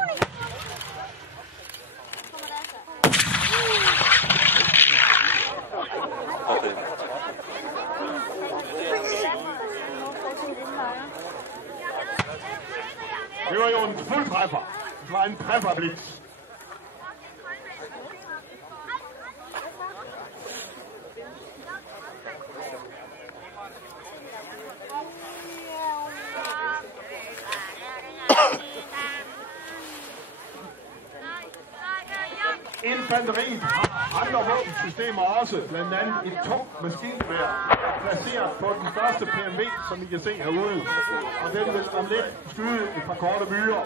Det var jo en fuld træffer. Det var en træfferblitz. Infanteriet har andre våbensystemer også, blandt andet et tungt maskingevær, placeret på den første PMV, som I kan se herude. Og den vil om lidt skyde et par korte byer.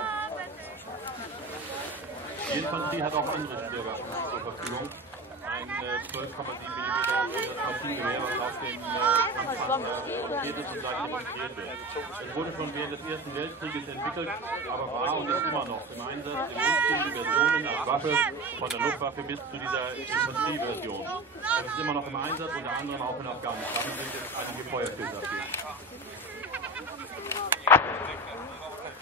Die Infanterie hat auch andere Speerwaffen zur Verfügung. Ein 12,7 mm Maschinengewehr, was auf den Kampfpanzer montiert ist und gleich demonstriert wird. Es wurde schon während des Ersten Weltkrieges entwickelt, aber war und ist immer noch im Einsatz in unzähligen Versionen als Waffe, von der Luftwaffe bis zu dieser Infanterieversion. Es ist immer noch im Einsatz, unter anderem auch in Afghanistan. Sind jetzt einige Feuerfilter dafür.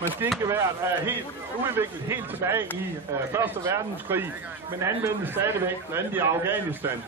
Maskingeværet er helt udviklet helt tilbage i Første Verdenskrig, men anvendes stadigvæk blandt andet i Afghanistan.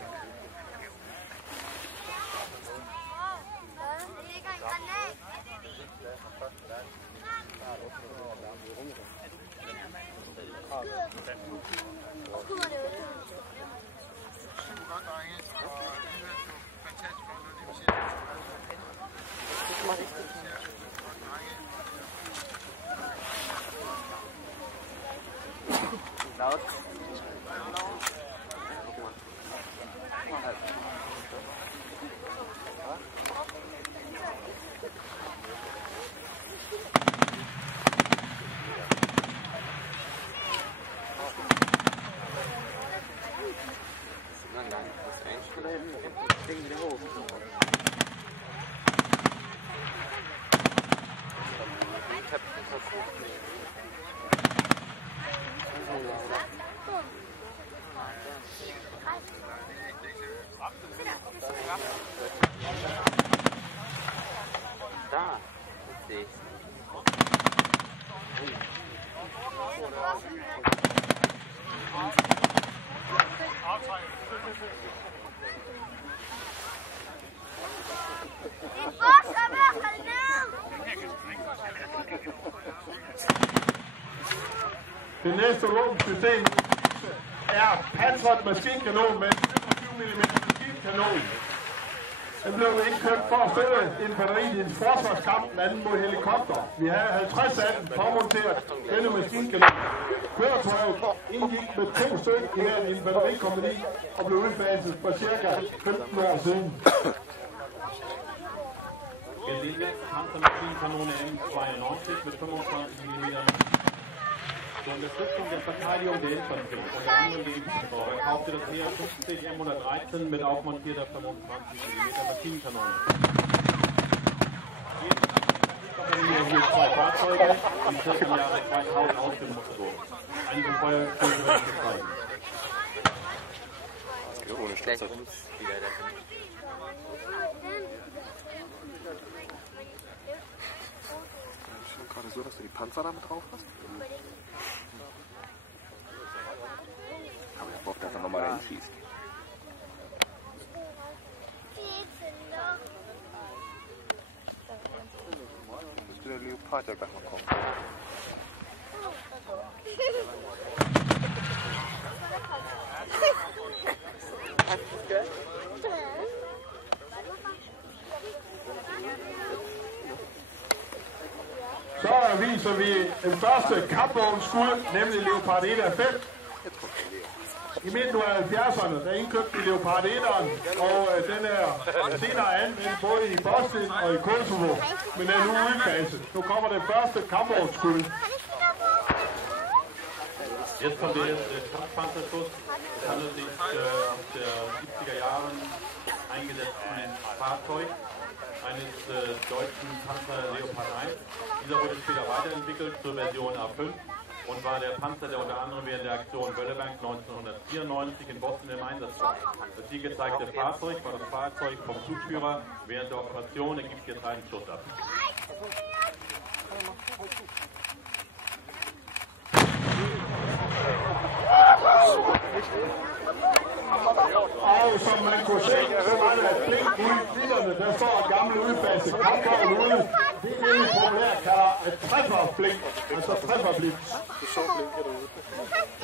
Det næste våbensystem er pansret maskinkanon med 25 mm maskinkanon. Den blev indkøbt for at støtte infanteriets forsvarskamp den anden mod helikopter. Vi havde 50 af dem påmonteret denne maskinkanon. Køretøjet indgik med 2 stykker i hver infanterikompagni og blev udfaset for ca. 15 år siden. Gelegenheit Panzermaschinenkanone M92 mit 25 mm. Zur Unterstützung der Verteidigung der Infanterie, unter anderem gegen Hubschrauber, kaufte das Heer 50 M113 mit aufmontierter 25 mm Maschinenkanone. Hier erhielt 2 Fahrzeuge, die 14 Jahre 2000 ausgemustert wurden. Einige Feuerstürme werden gezeigt. Ohne Schlitzer. Gerade so, dass du die Panzer damit drauf hast? Aber ich brauche, dass er nochmal reinschießt. Dann müsste der Leopard ja gleich mal kommen. Så viser vi den første kampvognsskud, nemlig Leopard 1 af 5. I midten af 70'erne, der indkøbte vi Leopard 1'eren, og den er senere anvendt både i Bosnien og i Kosovo, men er nu udfaset. Nu kommer det første kampvognsskud. Jetzt kommt der Kampfpanzerschuss. Es handelt sich aus der 70er Jahren eingesetzten Fahrzeug eines deutschen Panzer Leopard 1. Dieser wurde später weiterentwickelt zur Version A5 und war der Panzer, der unter anderem während der Aktion Böllebank 1994 in Bosnien im Einsatz war. Das hier gezeigte Fahrzeug war das Fahrzeug vom Flugführer. Während der Operation ergibt jetzt einen Schuss ab. Og som man kunne se, så var der et blink ude i bilerne, der står et gammelt udfaset kampvogn ude. Det er det, vi populært kalder et trefferblink, altså trefferblink.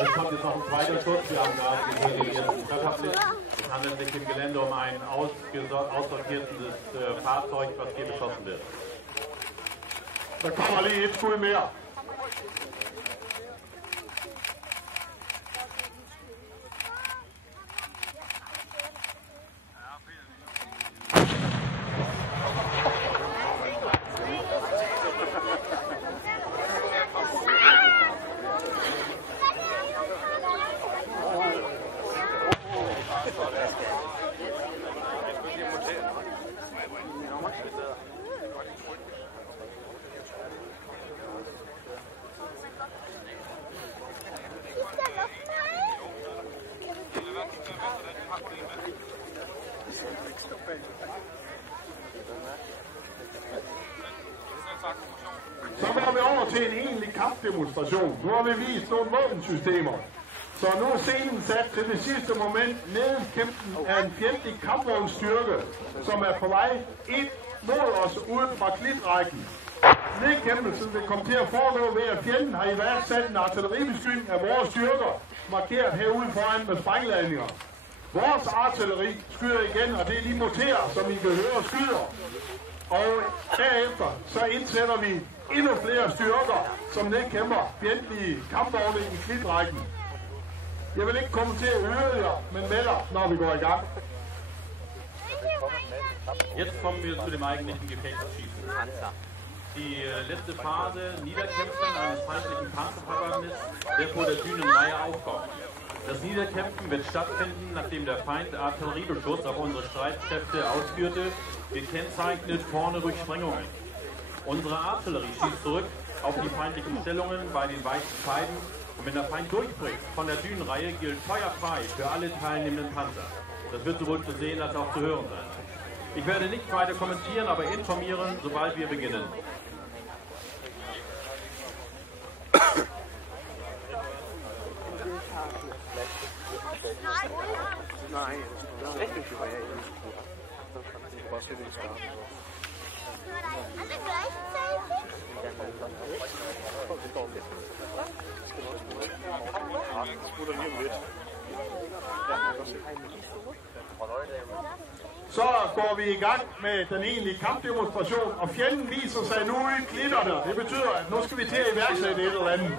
Es kommt jetzt noch ein zweiter Schuss. Wir haben gerade gesehen, den ersten Trefferblitz. Es handelt sich im Gelände um ein aussortiertes Fahrzeug, was hier beschossen wird. Der kommer lige et skud mere. Så går vi over til en egentlig kampdemonstration. Nu har vi vist nogle våbensystemer. Så nu er scenen sat til det sidste moment. Nedkæmpen af en fjendtlig kampvognsstyrke, som er på vej ind mod os uden fra klitrækken. Nedkæmpelsen vil komme til at foregå ved, at fjenden har iværksat en artilleribeskydning af vores styrker, markeret herude foran med sprængladninger. Vores artilleri skyder igen, og det er de moterer, som I kan høre skyder. Og derefter så indsætter vi endnu flere styrker, som nedkæmper fjendtlige kampvogne i klitrækken. Jeg vil ikke kommentere yderligere, men melder, når vi går i gang. Jetzt kommen wir zu dem eigentlichen Gefechtsschießen. Die letzte Phase, Niederkämpfen eines feindlichen Panzerverbandes, der vor der Dünenreihe aufkommt. Das Niederkämpfen wird stattfinden, nachdem der Feind Artilleriebeschuss auf unsere Streitkräfte ausführte, gekennzeichnet vorne durch Sprengungen. Unsere Artillerie schießt zurück, auf die feindlichen Stellungen bei den weißen Scheiben und wenn der Feind durchbricht von der Dünenreihe, gilt feuerfrei für alle teilnehmenden Panzer. Das wird sowohl zu sehen als auch zu hören sein. Ich werde nicht weiter kommentieren, aber informieren, sobald wir beginnen. Nein, das ist echt nicht so weit. Was wir den starten. Alle gleichzeitig? Så går vi i gang med den egentlige kampdemonstration, og fjenden viser sig nu i klitterne. Det betyder, at nu skal vi til at iværksætte et eller andet.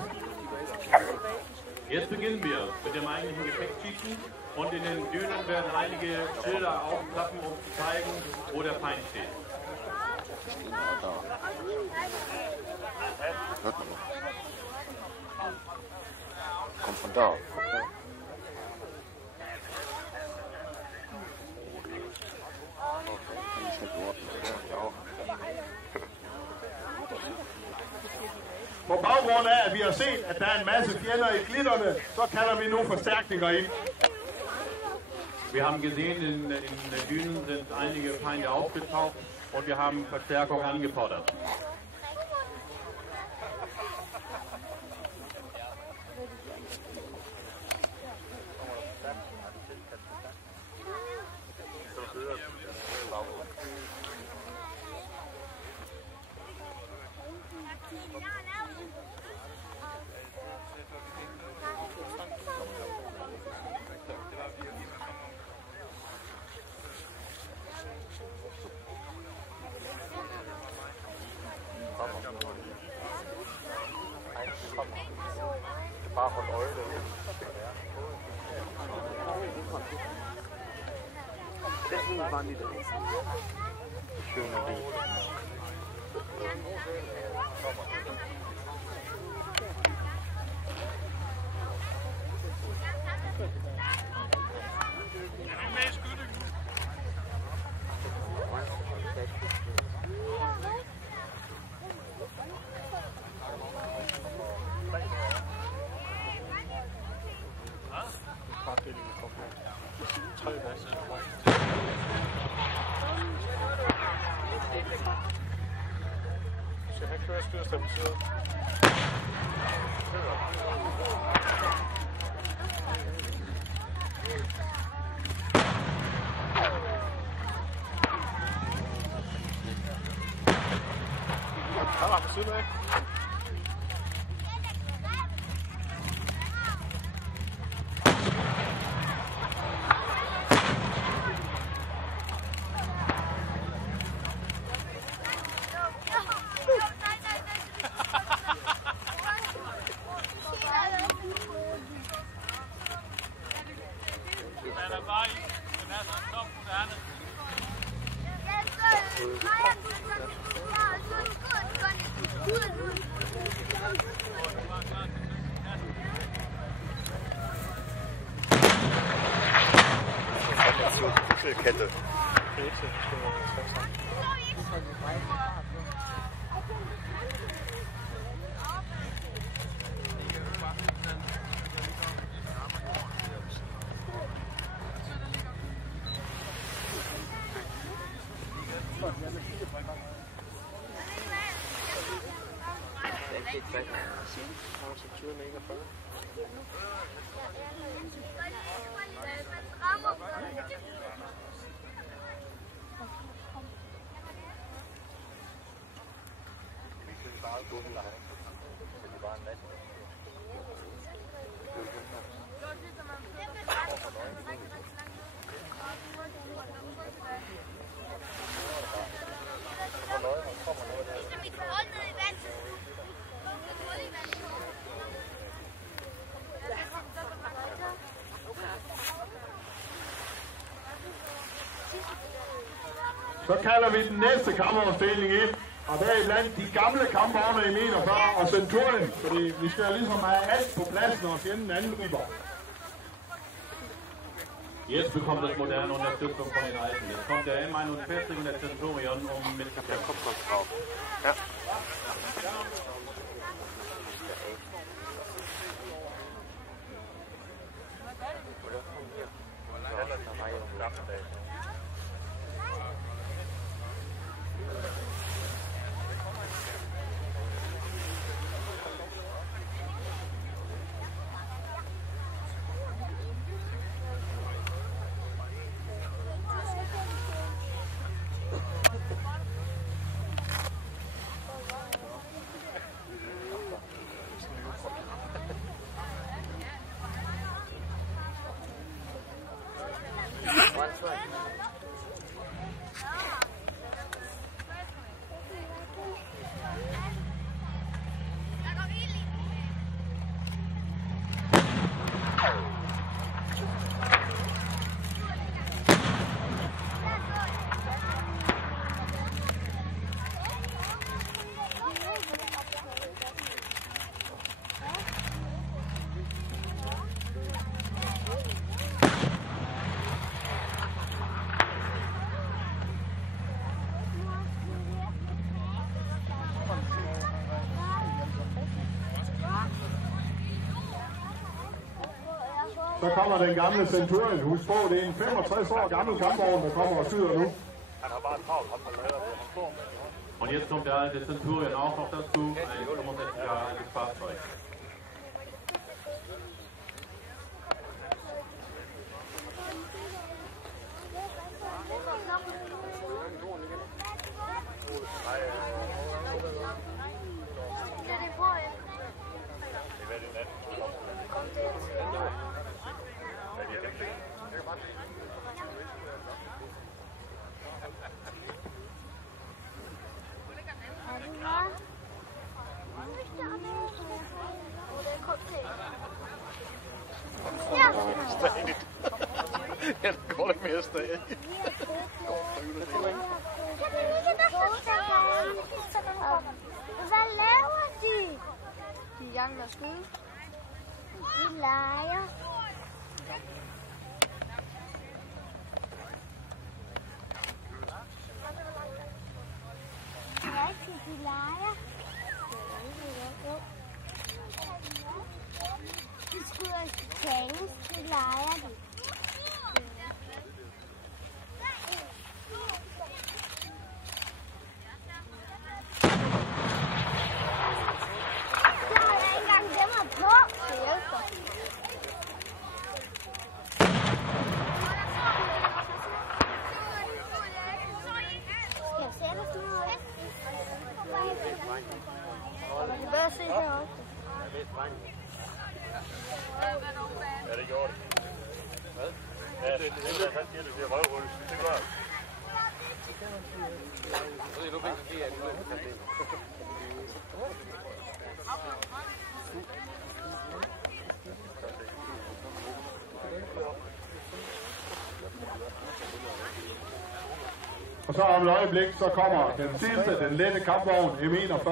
Jetzt beginnen wir mit dem eigentlichen Gefechtsschießen und in den Dünen werden einige Schilder aufklappen, um zu zeigen, wo der Feind steht. Hört man noch. Kommt von da. På baggrund af, at vi har set, at der er en masse fjender i klitterne, så kalder vi nu forstærkninger ind. Wir haben gesehen, in den Dünen sind einige Feinde aufgetaucht und wir haben Verstärkung angefordert. Bare hold øje der. Det er bare lige der. Schöne Weg. Så her kører styr stabiliseret. Der var på siden af. Kette. Så kalder vi den næste kampopstilling ind, og der er blandt de gamle kampvogne i 49 og Centurien, fordi vi skal ligesom have alt på plads, når fjenden angriber. Jetzt bekommt das moderne Unterstützung von den Alten. Jetzt kommt der M41 und der Centurion, um mit der Kopfkopf drauf. Ja. Så kommer den gamle Centurion. Husk på, det er en 65 år gammel kampvogn, der kommer og skyder nu. Und jetzt kommt der alte Centurion auch noch dazu, ein 65 Jahre altes Fahrzeug. Ja, det går ikke mere stadig. Hvad laver de? De er i gang med at skyde. De leger. Rigtigt, de leger. De skyder i tangens, de leger de. Ja, det gjorde det. Hvad? Ja, det er han siger, det bliver røvhul. Det gør det. Nu bliver det at Og så om et øjeblik, så kommer den sidste, den lette kampvogn M41,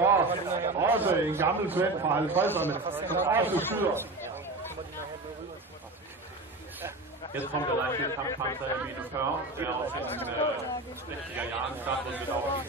også en gammel svend fra 50'erne, som også skyder. Jetzt kommt der leichte Kampfpanzer M41, der aus den 60er Jahren stammt und wird auch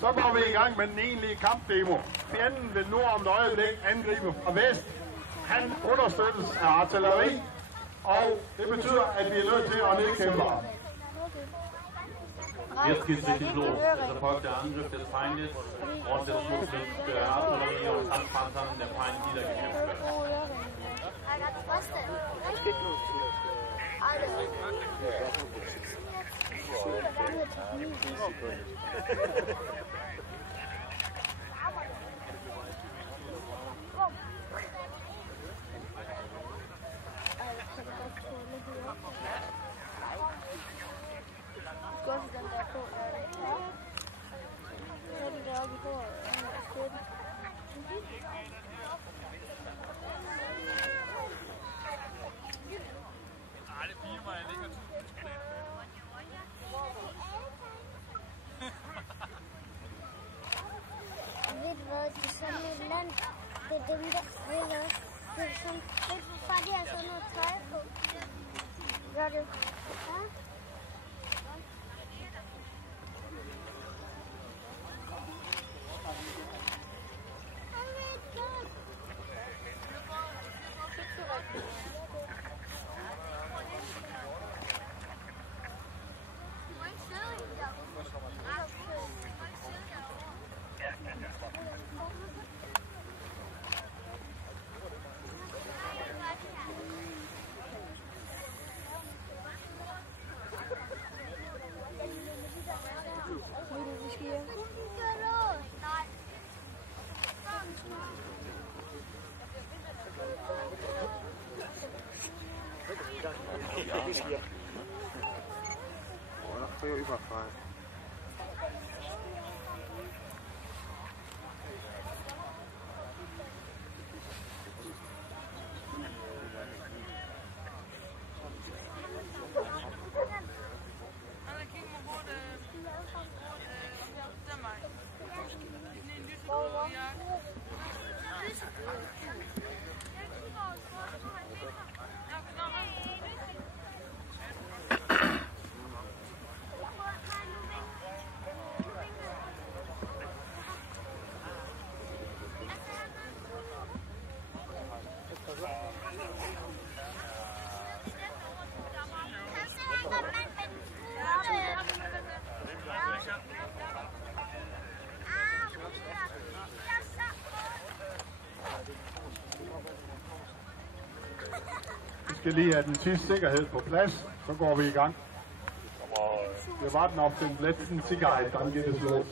Så går vi i gang med den egentlige kampdemo. Fjenden vil nu om et øjeblik angribe fra vest. Han understøttes af artilleri, og det betyder, at vi er nødt til at nedkæmpe ham. Jetzt geht's richtig los. Es erfolgt der Angriff des Feindes und es muss mit Artillerie und Kampfpanzern der Feind niedergekämpft werden. Det er sådan et land, det er dem, der vil også. Det er sådan, bare de har sådan noget tøj på. Gør det? Ja? Det er jo überfall. Vi skal lige have den sidste sikkerhed på plads, så går vi i gang. Wir warten auf den letzten Sicherheit, dann geht es los.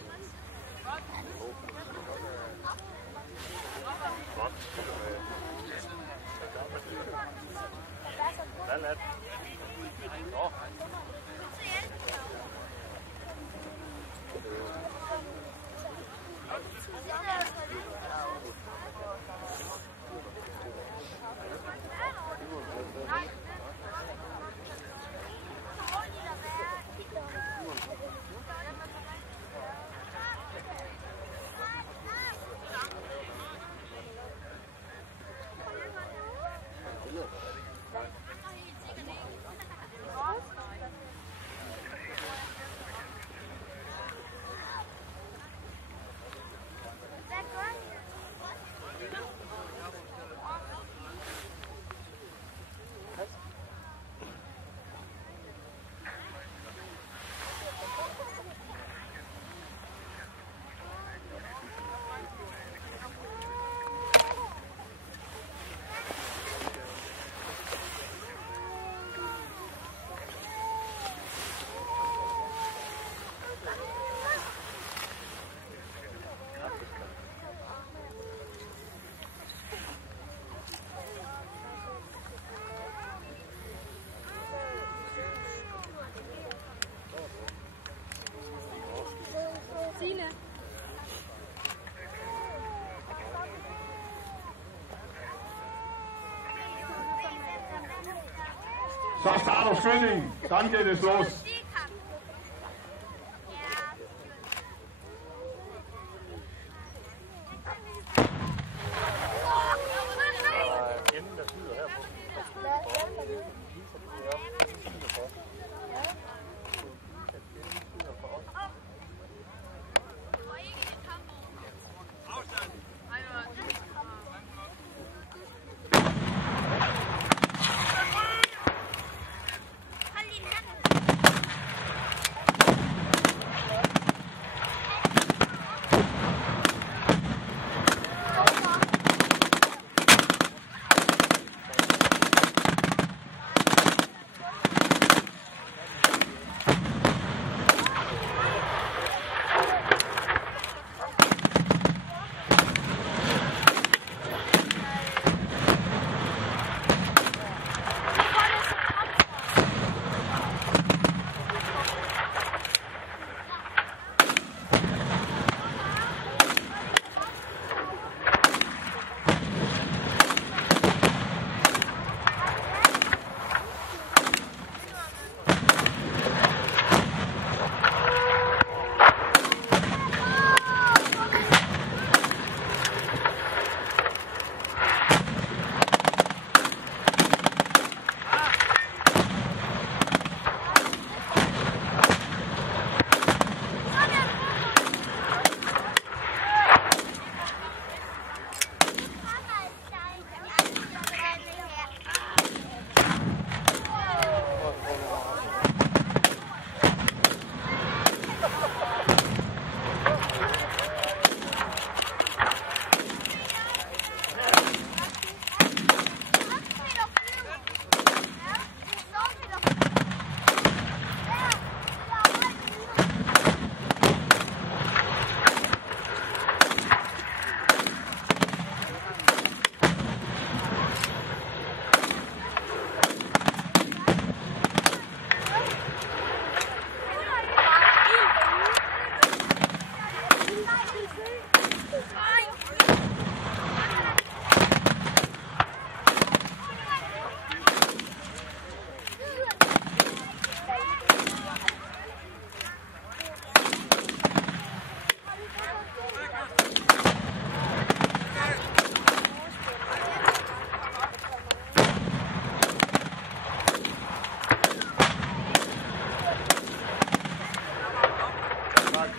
Så starter skydningen. Dann geht es los.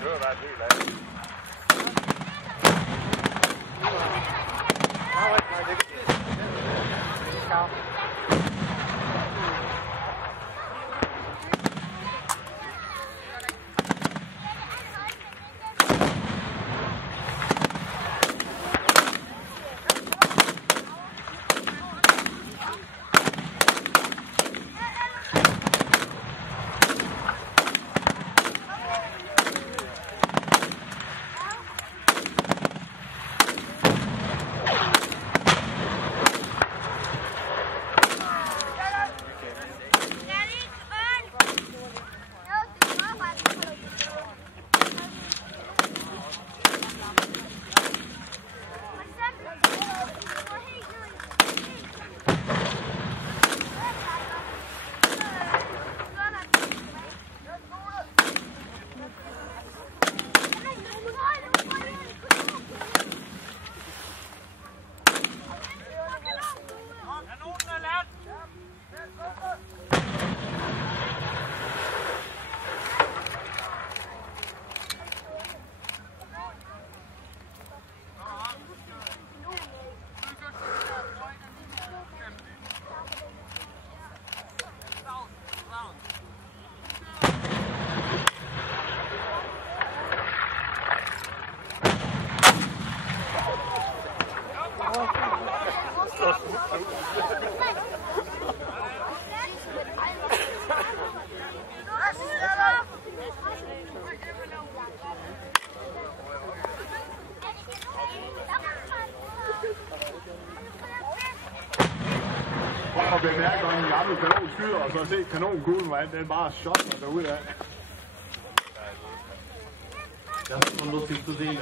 behøver være en del af det. Og bemærker, at en gammel kanon skyder, og så se kanonkuglen, hvordan den bare shotter derudad. Das ist schon lustig zu sehen.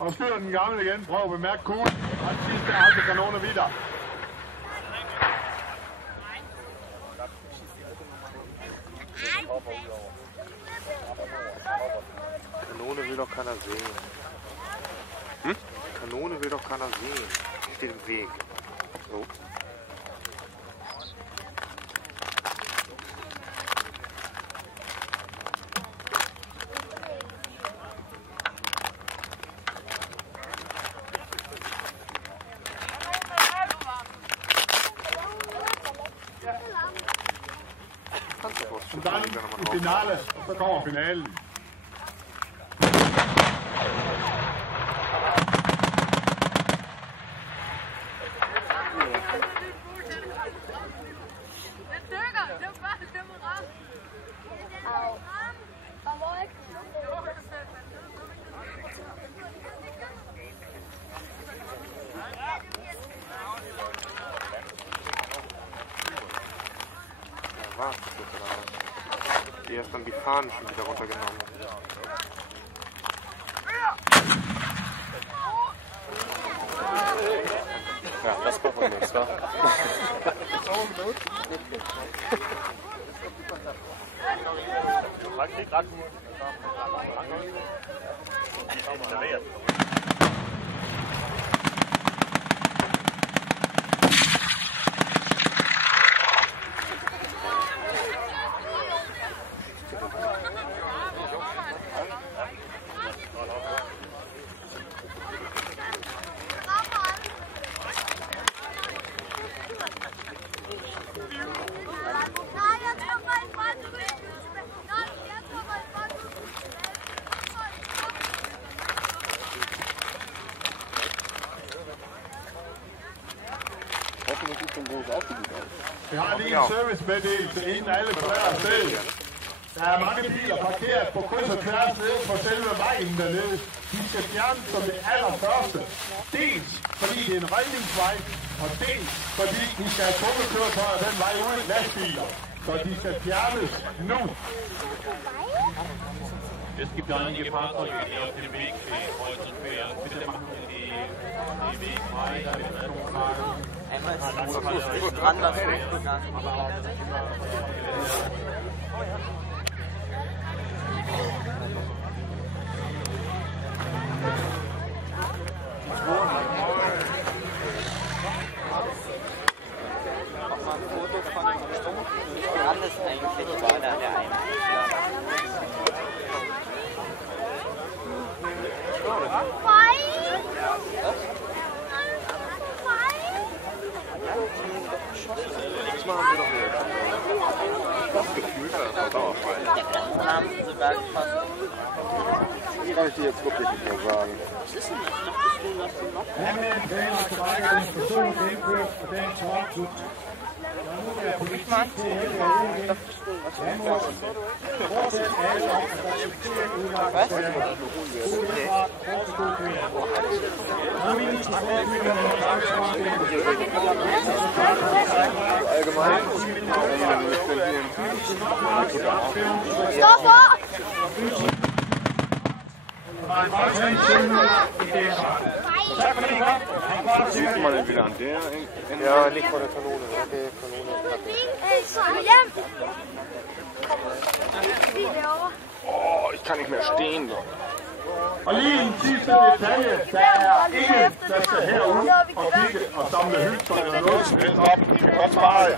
Og skyder den gamle igen. Prøv at bemærke kuglen. Og den sidste er aldrig kanoner videre. Kanone will doch keiner sehen. Hm? Kanone will doch keiner sehen. Steht im Weg. So. Og dann i finale, så kommer finalen. Was? Die erst dann die Fahnen schon wieder runtergenommen. Ja, das machen wir jetzt, wa? Vi har lige en servicemeddelelse, inden alle forlader afsted. Der er mange biler parkeret på kryds og tværs nede på selve vejen dernede. De skal fjernes som det allerførste. Dels fordi det er en redningsvej, og dels fordi de skal have tunge køretøjer den vej ud i lastbiler. Så de skal fjernes nu. Es gibt einige Fahrzeuge, die auf dem Weg kreuz und quer. Bitte machen Sie die Weg frei, damit Rettungswagen. Einmal ist anders gegangen. Mach mal ein Foto von dem Stumpf. Alles eigentlich war da der eine. Das machen wir doch wieder. Das Gefühl, das ist Dauerfall. Dann haben sie sogar gefasst. Das kann ich dir jetzt wirklich nicht mehr sagen. Was ist denn das? Dachtest du, dass du noch? Ich mag es nicht. Dachtest du, was du noch? Was? Allgemein. Sieht man den wieder an der? Ja, nicht vor der Kanone. Okay, Oh, ich kann nicht mehr stehen. Og lige en sidste detalje, der er ikke, der skal herud og kigge og samle hylster eller noget som helst op. Vi kan godt spare jer.